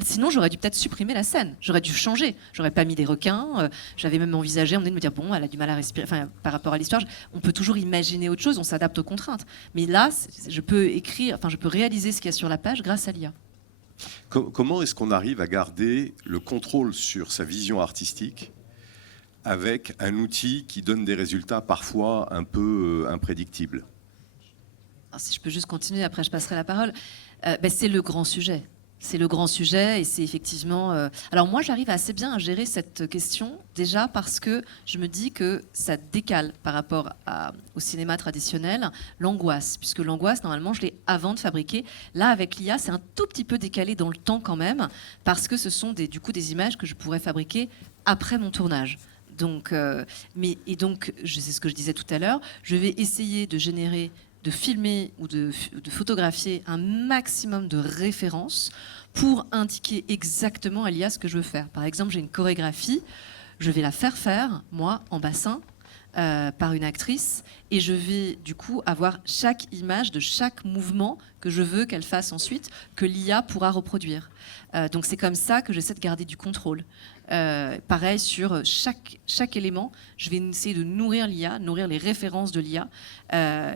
Sinon, j'aurais dû peut-être supprimer la scène. J'aurais dû changer. J'aurais pas mis des requins. J'avais même envisagé de me dire, bon, elle a du mal à respirer. Enfin, par rapport à l'histoire, on peut toujours imaginer autre chose. On s'adapte aux contraintes. Mais là, je peux réaliser ce qu'il y a sur la page grâce à l'IA. Comment est-ce qu'on arrive à garder le contrôle sur sa vision artistique avec un outil qui donne des résultats parfois un peu imprédictibles? Alors, si je peux juste continuer, après je passerai la parole. C'est le grand sujet. C'est le grand sujet et c'est effectivement... Alors moi, j'arrive assez bien à gérer cette question, déjà parce que je me dis que ça décale par rapport au cinéma traditionnel l'angoisse, puisque l'angoisse, normalement, je l'ai avant de fabriquer. Là, avec l'IA, c'est un tout petit peu décalé dans le temps quand même, parce que ce sont du coup des images que je pourrais fabriquer après mon tournage. Donc, c'est ce que je disais tout à l'heure, je vais essayer de générer, de filmer ou de photographier un maximum de références pour indiquer exactement à l'IA ce que je veux faire. Par exemple, j'ai une chorégraphie, je vais la faire, moi, en bassin, par une actrice, et je vais du coup avoir chaque image de chaque mouvement que je veux qu'elle fasse ensuite, que l'IA pourra reproduire. Donc c'est comme ça que j'essaie de garder du contrôle. Pareil sur chaque élément, je vais essayer de nourrir l'IA, nourrir les références de l'IA.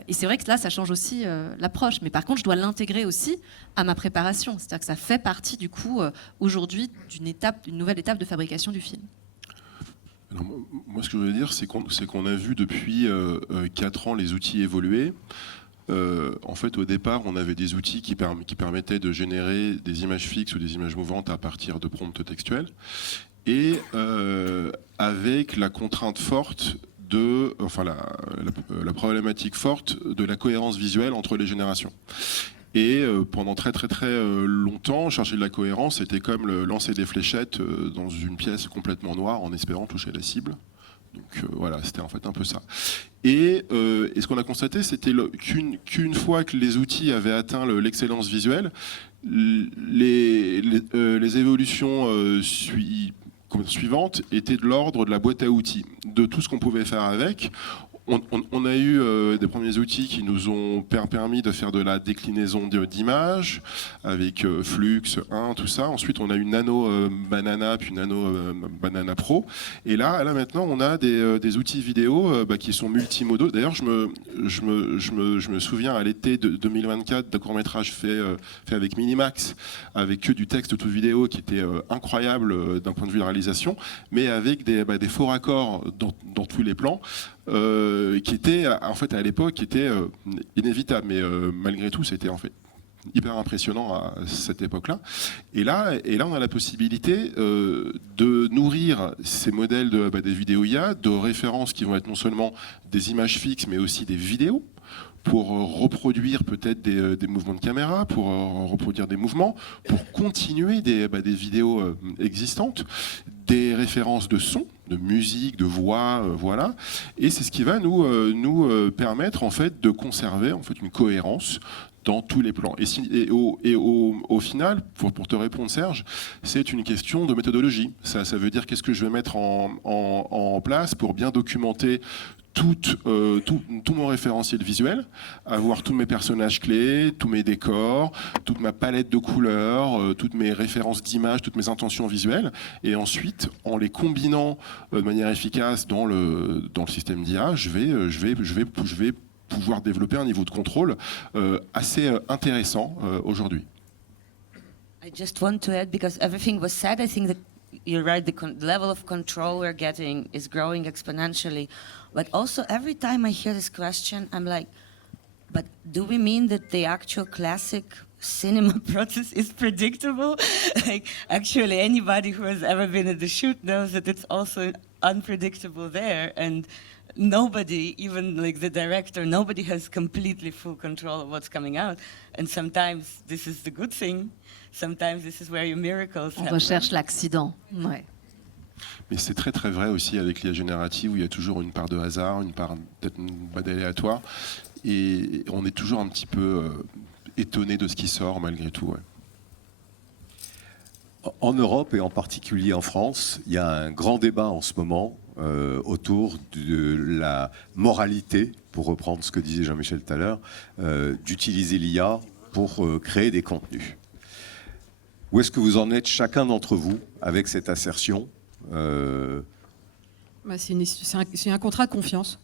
Et c'est vrai que là, ça change aussi l'approche. Mais par contre, je dois l'intégrer aussi à ma préparation. C'est-à-dire que ça fait partie du coup aujourd'hui d'une nouvelle étape de fabrication du film. Alors, moi, ce que je veux dire, c'est qu'on a vu depuis 4 ans les outils évoluer. En fait, au départ, on avait des outils qui permettaient de générer des images fixes ou des images mouvantes à partir de prompts textuels. Et avec la contrainte forte la problématique forte de la cohérence visuelle entre les générations. Et pendant très longtemps, chercher de la cohérence, c'était comme lancer des fléchettes dans une pièce complètement noire en espérant toucher la cible. Donc voilà, c'était en fait un peu ça. Et ce qu'on a constaté, c'était qu'une fois que les outils avaient atteint l'excellence visuelle, les évolutions suivantes étaient de l'ordre de la boîte à outils, de tout ce qu'on pouvait faire avec. On a eu des premiers outils qui nous ont permis de faire de la déclinaison d'images avec Flux 1, tout ça. Ensuite, on a eu Nano Banana, puis Nano Banana Pro. Et là maintenant, on a des outils vidéo qui sont multimodaux. D'ailleurs, je me souviens à l'été de 2024 d'un court-métrage fait avec Minimax, avec que du texte tout vidéo qui était incroyable d'un point de vue de réalisation, mais avec des faux raccords dans tous les plans. Qui était en fait à l'époque inévitable, mais malgré tout c'était en fait hyper impressionnant à cette époque-là. Et là on a la possibilité de nourrir ces modèles des vidéos IA de références qui vont être non seulement des images fixes mais aussi des vidéos, pour reproduire peut-être des mouvements de caméra, pour reproduire des mouvements, pour continuer des vidéos existantes, des références de son, de musique, de voix, voilà. Et c'est ce qui va nous permettre en fait de conserver en fait une cohérence dans tous les plans. Et au final, pour te répondre Serge, c'est une question de méthodologie. Ça veut dire qu'est-ce que je vais mettre en place pour bien documenter tout mon référentiel visuel, avoir tous mes personnages clés, tous mes décors, toute ma palette de couleurs, toutes mes références d'images, toutes mes intentions visuelles, et ensuite, en les combinant de manière efficace dans le système d'IA, je vais pouvoir développer un niveau de contrôle assez intéressant aujourd'hui. I just want to add, because everything was said, I think that you're right, the level of control we're getting is growing exponentially. But also, every time I hear this question, I'm like, but do we mean that the actual classic cinema process is predictable? Like, actually, anybody who has ever been at the shoot knows that it's also unpredictable there. And nobody, even like the director, nobody has completely full control of what's coming out. And sometimes this is the good thing. Sometimes this is where your miracles happen. On recherche l'accident. Ouais. Mais c'est très vrai aussi avec l'IA générative où il y a toujours une part de hasard, une part peut-être d'aléatoire. Et on est toujours un petit peu étonné de ce qui sort malgré tout. Ouais. En Europe et en particulier en France, il y a un grand débat en ce moment autour de la moralité, pour reprendre ce que disait Jean-Michel tout à l'heure, d'utiliser l'IA pour créer des contenus. Où est-ce que vous en êtes chacun d'entre vous avec cette assertion C'est un contrat de confiance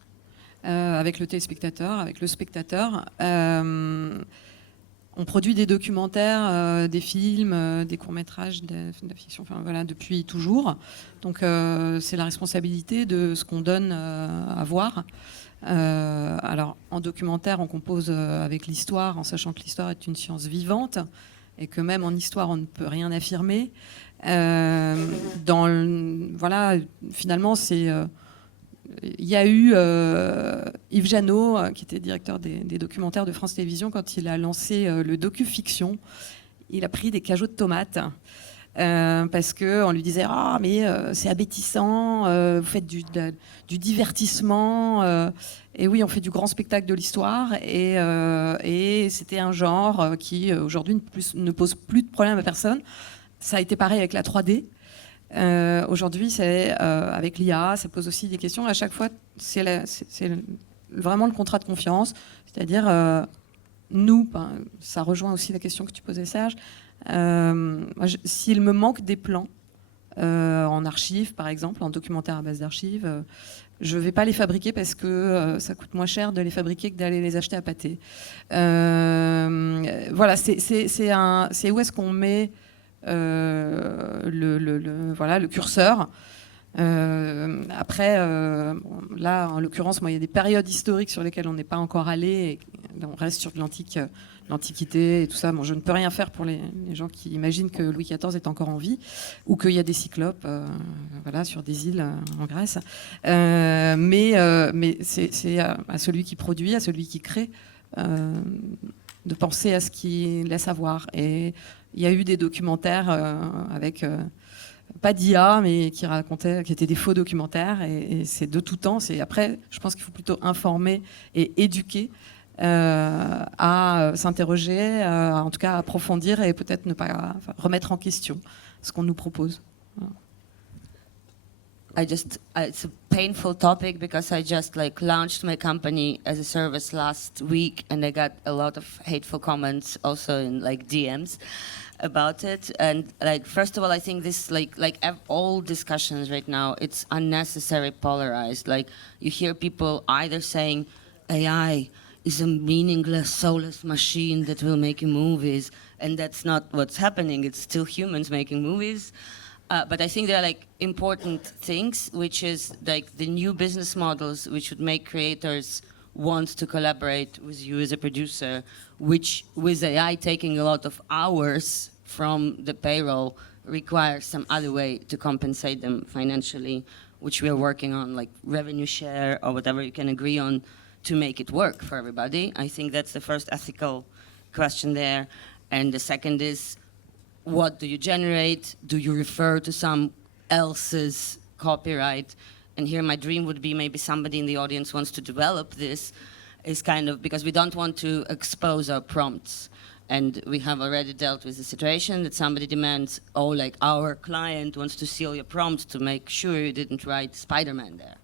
avec le téléspectateur, avec le spectateur. On produit des documentaires, des films, des courts-métrages, de la fiction, enfin, voilà, depuis toujours. Donc c'est la responsabilité de ce qu'on donne à voir. Alors en documentaire, on compose avec l'histoire, en sachant que l'histoire est une science vivante et que même en histoire, on ne peut rien affirmer. Voilà, finalement, il y a eu Yves Janot, qui était directeur des documentaires de France Télévisions, quand il a lancé le docu-fiction, il a pris des cajots de tomates. Parce qu'on lui disait « Ah, mais c'est abétissant, vous faites du divertissement. Et oui, on fait du grand spectacle de l'histoire. » Et c'était un genre qui, aujourd'hui, ne pose plus de problème à personne. Ça a été pareil avec la 3D. Aujourd'hui, c'est avec l'IA, ça pose aussi des questions. À chaque fois, c'est vraiment le contrat de confiance, c'est-à-dire nous. Ça rejoint aussi la question que tu posais, Serge. S'il me manque des plans en archives, par exemple, en documentaire à base d'archives, je ne vais pas les fabriquer parce que ça coûte moins cher de les fabriquer que d'aller les acheter à pâté. Voilà, c'est où est-ce qu'on met le curseur. Après, là, en l'occurrence, il y a des périodes historiques sur lesquelles on n'est pas encore allé. On reste sur l'Antiquité et tout ça. Bon, je ne peux rien faire pour les gens qui imaginent que Louis XIV est encore en vie ou qu'il y a des cyclopes sur des îles en Grèce. Mais c'est à celui qui produit, à celui qui crée, de penser à ce qu'il laisse avoir. Et il y a eu des documentaires avec pas d'IA, mais qui étaient des faux documentaires, et c'est de tout temps. Après, je pense qu'il faut plutôt informer et éduquer, à s'interroger, en tout cas approfondir, et peut-être ne pas remettre en question ce qu'on nous propose. Voilà. It's a painful topic because I just launched my company as a service last week, and I got a lot of hateful comments also in DMs about it. And first of all, I think this all discussions right now, it's unnecessary, polarized. You hear people either saying AI is a meaningless, soulless machine that will make you movies, and that's not what's happening. It's still humans making movies. But I think there are important things, which is the new business models, which would make creators want to collaborate with you as a producer, which with AI taking a lot of hours from the payroll requires some other way to compensate them financially, which we are working on, like revenue share or whatever you can agree on to make it work for everybody. I think that's the first ethical question there. And the second is, what do you generate? Do you refer to some else's copyright? And here my dream would be maybe somebody in the audience wants to develop this, is because we don't want to expose our prompts. And we have already dealt with the situation that somebody demands, our client wants to seal your prompt to make sure you didn't write Spider-Man there.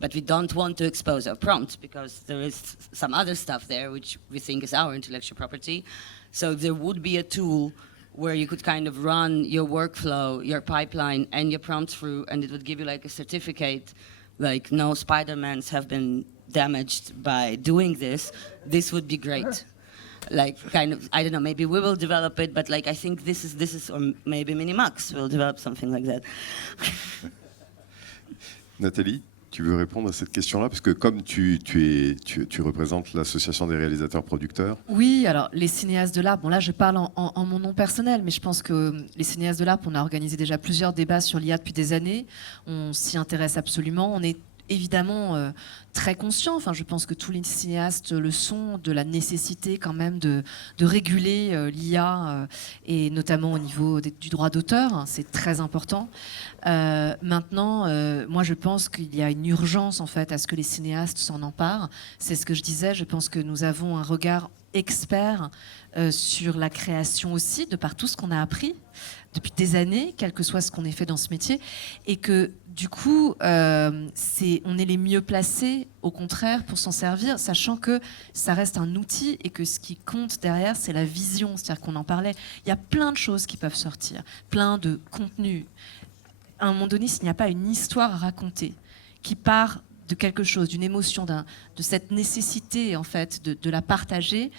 But we don't want to expose our prompt because there is some other stuff there which we think is our intellectual property. So there would be a tool where you could run your workflow, your pipeline, and your prompts through, and it would give you a certificate, no Spider-Mans have been damaged by doing this. This would be great. I don't know, maybe we will develop it, but I think this is, or maybe Minimax will develop something like that. Nathalie, tu veux répondre à cette question-là? Parce que comme tu représentes l'association des réalisateurs-producteurs. Oui, alors les cinéastes de l'ARP, là je parle en mon nom personnel, mais je pense que les cinéastes de l'ARP, on a organisé déjà plusieurs débats sur l'IA depuis des années. On s'y intéresse absolument. On est évidemment très conscient, je pense que tous les cinéastes le sont, de la nécessité quand même de réguler l'IA, et notamment au niveau du droit d'auteur, c'est très important. Maintenant, moi je pense qu'il y a une urgence en fait à ce que les cinéastes s'en emparent. C'est ce que je disais, je pense que nous avons un regard expert sur la création aussi, de par tout ce qu'on a appris depuis des années, quel que soit ce qu'on ait fait dans ce métier, et que du coup, on est les mieux placés, au contraire, pour s'en servir, sachant que ça reste un outil et que ce qui compte derrière, c'est la vision. C'est-à-dire qu'on en parlait, il y a plein de choses qui peuvent sortir, plein de contenus. À un moment donné, s'il n'y a pas une histoire à raconter qui part de quelque chose, d'une émotion, de cette nécessité en fait de la partager,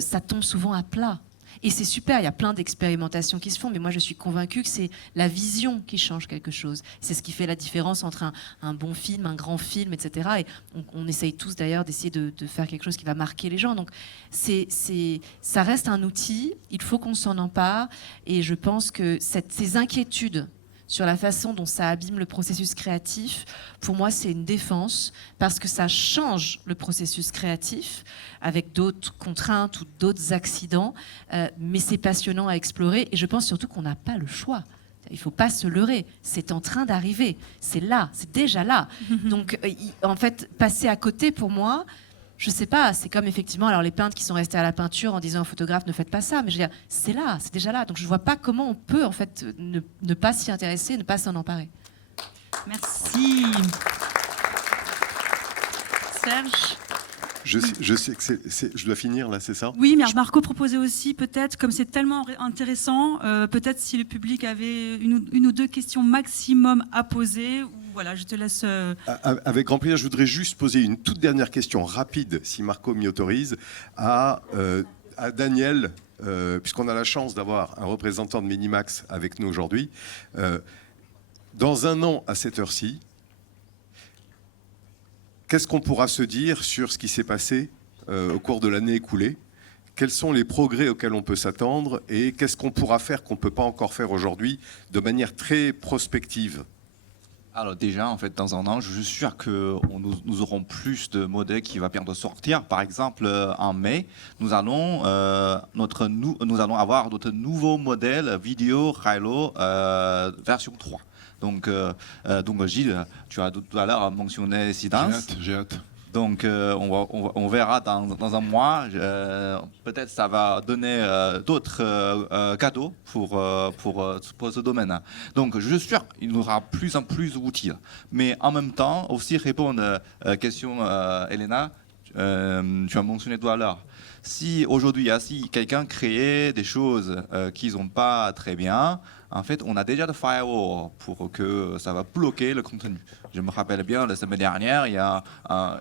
ça tombe souvent à plat. Et c'est super, il y a plein d'expérimentations qui se font, mais moi je suis convaincue que c'est la vision qui change quelque chose. C'est ce qui fait la différence entre un bon film, un grand film, etc. Et on essaye tous d'ailleurs d'essayer de faire quelque chose qui va marquer les gens. Donc ça reste un outil, il faut qu'on s'en empare, et je pense que ces inquiétudes sur la façon dont ça abîme le processus créatif, pour moi, c'est une défense, parce que ça change le processus créatif avec d'autres contraintes ou d'autres accidents, mais c'est passionnant à explorer, et je pense surtout qu'on n'a pas le choix. Il ne faut pas se leurrer, c'est en train d'arriver, c'est là, c'est déjà là. Donc, en fait, passer à côté, pour moi, je sais pas, c'est comme effectivement, alors les peintres qui sont restés à la peinture en disant aux photographes ne faites pas ça, mais je veux dire, c'est là, c'est déjà là. Donc je vois pas comment on peut en fait ne pas s'y intéresser, ne pas s'en emparer. Merci. Serge? Je sais que je dois finir là, c'est ça? Oui, mais Marco proposait aussi peut-être, comme c'est tellement intéressant, peut-être si le public avait une ou deux questions maximum à poser. Ou voilà, je te laisse. Avec grand plaisir, je voudrais juste poser une toute dernière question rapide, si Marco m'y autorise, à Daniel, puisqu'on a la chance d'avoir un représentant de Minimax avec nous aujourd'hui. Dans un an, à cette heure-ci, qu'est-ce qu'on pourra se dire sur ce qui s'est passé au cours de l'année écoulée? Quels sont les progrès auxquels on peut s'attendre et qu'est-ce qu'on pourra faire qu'on ne peut pas encore faire aujourd'hui de manière très prospective? Alors déjà, en fait, dans un an, je suis sûr que nous aurons plus de modèles qui vont bientôt sortir. Par exemple, en mai, nous allons avoir notre nouveau modèle vidéo Rilo version 3. Donc Gilles, tu as tout à l'heure mentionné Sidance. J'ai hâte. Donc on verra dans un mois. Peut-être ça va donner d'autres cadeaux pour ce domaine. Donc je suis sûr qu'il nous aura plus en plus utile. Mais en même temps, aussi répondre à la question, Elena, tu as mentionné tout à l'heure. Si aujourd'hui, si quelqu'un crée des choses qui sont pas très bien, en fait, on a déjà le firewall pour que ça va bloquer le contenu. Je me rappelle bien, la semaine dernière, il y a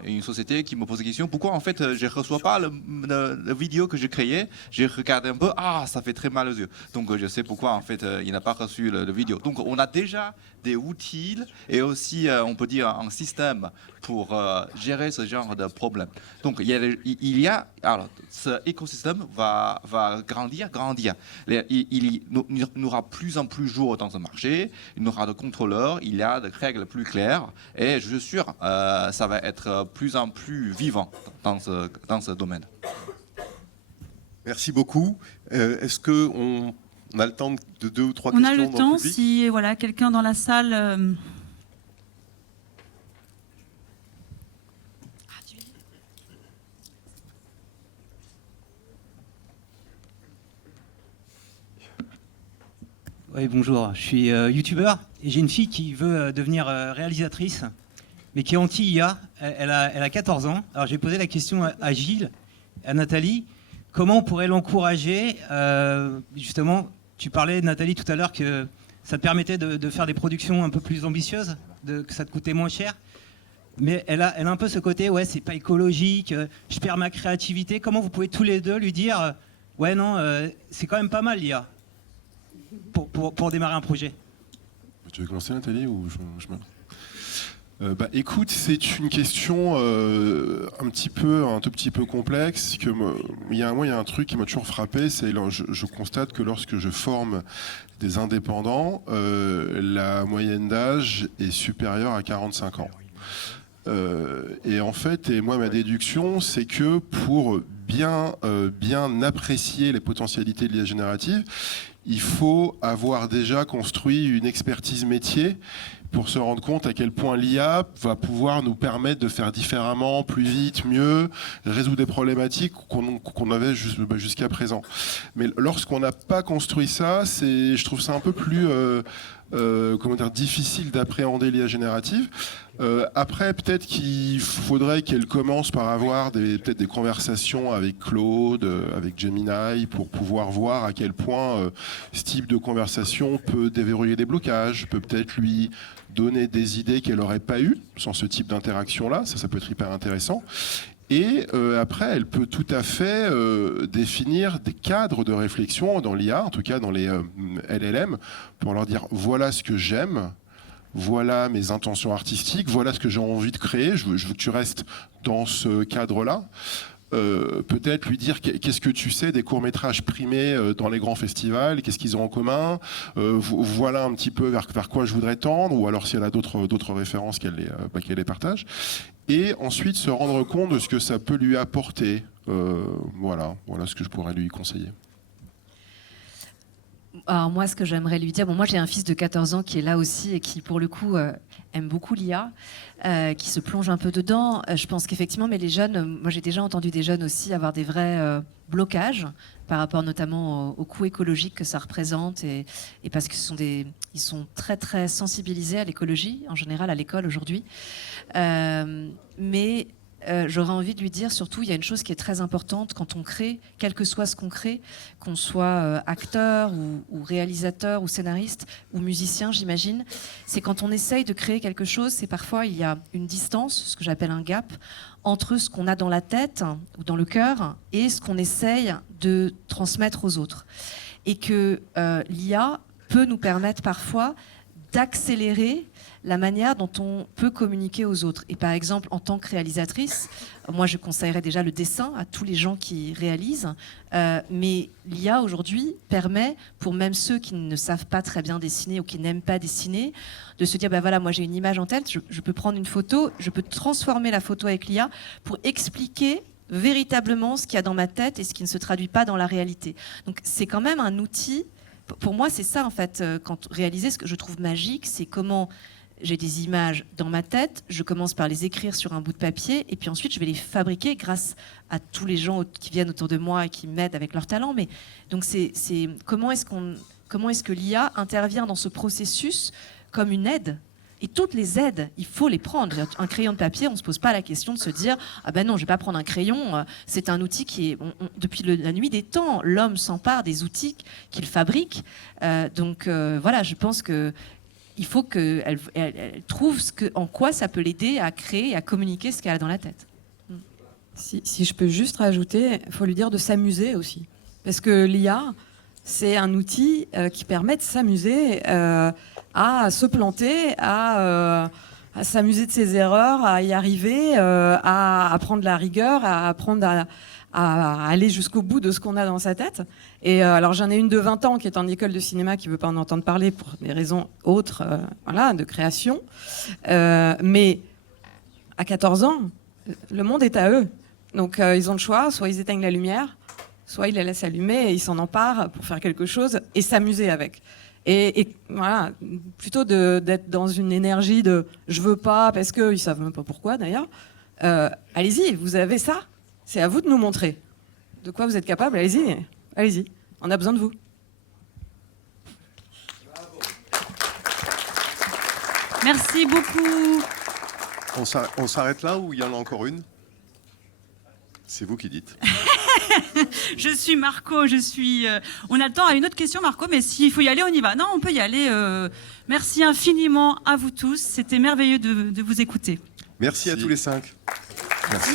une société qui me pose la question, pourquoi en fait je ne reçois pas la vidéo que j'ai créée? J'ai regardé un peu, ça fait très mal aux yeux. Donc je sais pourquoi en fait il n'a pas reçu la vidéo. Donc on a déjà des outils et aussi, on peut dire, un système pour gérer ce genre de problème. Donc alors, ce écosystème va grandir. Il y aura plus en plus de jours dans ce marché, il y aura de contrôleurs, il y a des règles plus claires et je suis sûr ça va être plus en plus vivant dans ce domaine. Merci beaucoup. Est-ce qu'on a le temps de 2 ou 3 questions? On a le dans temps, public si voilà, quelqu'un dans la salle... Oui, bonjour, je suis youtubeur et j'ai une fille qui veut devenir réalisatrice, mais qui est anti-IA. Elle a 14 ans. Alors j'ai posé la question à Gilles, à Nathalie, comment on pourrait l'encourager? Justement, tu parlais, Nathalie, tout à l'heure que ça te permettait de faire des productions un peu plus ambitieuses, que ça te coûtait moins cher. Mais elle a un peu ce côté, ouais, c'est pas écologique, je perds ma créativité. Comment vous pouvez tous les deux lui dire, ouais, non, c'est quand même pas mal l'IA pour démarrer un projet? Tu veux commencer, Nathalie, ou écoute, c'est une question un tout petit peu complexe. Il y a un truc qui m'a toujours frappé, c'est je constate que lorsque je forme des indépendants, la moyenne d'âge est supérieure à 45 ans. Et en fait, moi, ma déduction, c'est que pour bien apprécier les potentialités de l'IA générative, il faut avoir déjà construit une expertise métier pour se rendre compte à quel point l'IA va pouvoir nous permettre de faire différemment, plus vite, mieux, résoudre des problématiques qu'on avait jusqu'à présent. Mais lorsqu'on n'a pas construit ça, je trouve ça un peu plus difficile d'appréhender l'IA générative. Après, peut-être qu'il faudrait qu'elle commence par avoir peut-être des conversations avec Claude, avec Gemini, pour pouvoir voir à quel point ce type de conversation peut déverrouiller des blocages, peut peut-être lui donner des idées qu'elle n'aurait pas eues sans ce type d'interaction-là. Ça peut être hyper intéressant. Et après, elle peut tout à fait définir des cadres de réflexion dans l'IA, en tout cas dans les LLM, pour leur dire voilà ce que j'aime, voilà mes intentions artistiques, voilà ce que j'ai envie de créer, je veux que tu restes dans ce cadre-là. Peut-être lui dire qu'est-ce que tu sais des courts-métrages primés dans les grands festivals, qu'est-ce qu'ils ont en commun, voilà un petit peu vers quoi je voudrais tendre, ou alors s'il y en a d'autres références qu'elle les partage. Et ensuite se rendre compte de ce que ça peut lui apporter. Voilà ce que je pourrais lui conseiller. Alors moi, ce que j'aimerais lui dire, moi j'ai un fils de 14 ans qui est là aussi et qui, pour le coup, aiment beaucoup l'IA, qui se plongent un peu dedans. Je pense qu'effectivement, mais les jeunes, moi j'ai déjà entendu des jeunes aussi avoir des vrais blocages par rapport notamment au coût écologique que ça représente et parce qu'ils sont très très sensibilisés à l'écologie en général à l'école aujourd'hui. Mais j'aurais envie de lui dire surtout, il y a une chose qui est très importante quand on crée, quel que soit ce qu'on crée, qu'on soit acteur ou réalisateur ou scénariste ou musicien, j'imagine, c'est quand on essaye de créer quelque chose, c'est parfois il y a une distance, ce que j'appelle un gap, entre ce qu'on a dans la tête ou dans le cœur et ce qu'on essaye de transmettre aux autres. Et que l'IA peut nous permettre parfois d'accélérer la manière dont on peut communiquer aux autres. Et par exemple, en tant que réalisatrice, moi je conseillerais déjà le dessin à tous les gens qui réalisent, mais l'IA aujourd'hui permet, pour même ceux qui ne savent pas très bien dessiner ou qui n'aiment pas dessiner, de se dire, ben voilà, moi j'ai une image en tête, je peux prendre une photo, je peux transformer la photo avec l'IA pour expliquer véritablement ce qu'il y a dans ma tête et ce qui ne se traduit pas dans la réalité. Donc c'est quand même un outil. Pour moi, c'est ça, en fait, quand réaliser, ce que je trouve magique, c'est comment j'ai des images dans ma tête, je commence par les écrire sur un bout de papier, et puis ensuite, je vais les fabriquer grâce à tous les gens qui viennent autour de moi et qui m'aident avec leur talent. Mais donc, comment est-ce que l'IA intervient dans ce processus comme une aide ? Et toutes les aides, il faut les prendre. Un crayon de papier, on ne se pose pas la question de se dire « Ah ben non, je ne vais pas prendre un crayon. » C'est un outil qui est... depuis la nuit des temps, l'homme s'empare des outils qu'il fabrique. Donc voilà, je pense qu'il faut qu'elle trouve en quoi ça peut l'aider à créer et à communiquer ce qu'elle a dans la tête. Si je peux juste rajouter, il faut lui dire de s'amuser aussi. Parce que l'IA, c'est un outil qui permet de s'amuser, à se planter, à s'amuser de ses erreurs, à y arriver, à apprendre la rigueur, à apprendre à aller jusqu'au bout de ce qu'on a dans sa tête. Et alors j'en ai une de 20 ans qui est en école de cinéma, qui ne veut pas en entendre parler pour des raisons autres, voilà, de création. Mais à 14 ans, le monde est à eux. Donc ils ont le choix, soit ils éteignent la lumière, soit ils la laissent allumer et ils s'en emparent pour faire quelque chose et s'amuser avec. Et voilà, plutôt d'être dans une énergie de « je veux pas » parce qu'ils ne savent même pas pourquoi d'ailleurs, allez-y, vous avez ça, c'est à vous de nous montrer de quoi vous êtes capable, allez-y, on a besoin de vous. Merci beaucoup. On s'arrête là ou il y en a encore une ? C'est vous qui dites. Je suis Marco, on a le temps à une autre question, Marco, mais s'il faut y aller, on y va. Non, on peut y aller. Merci infiniment à vous tous. C'était merveilleux de vous écouter. Merci à tous les 5. Merci.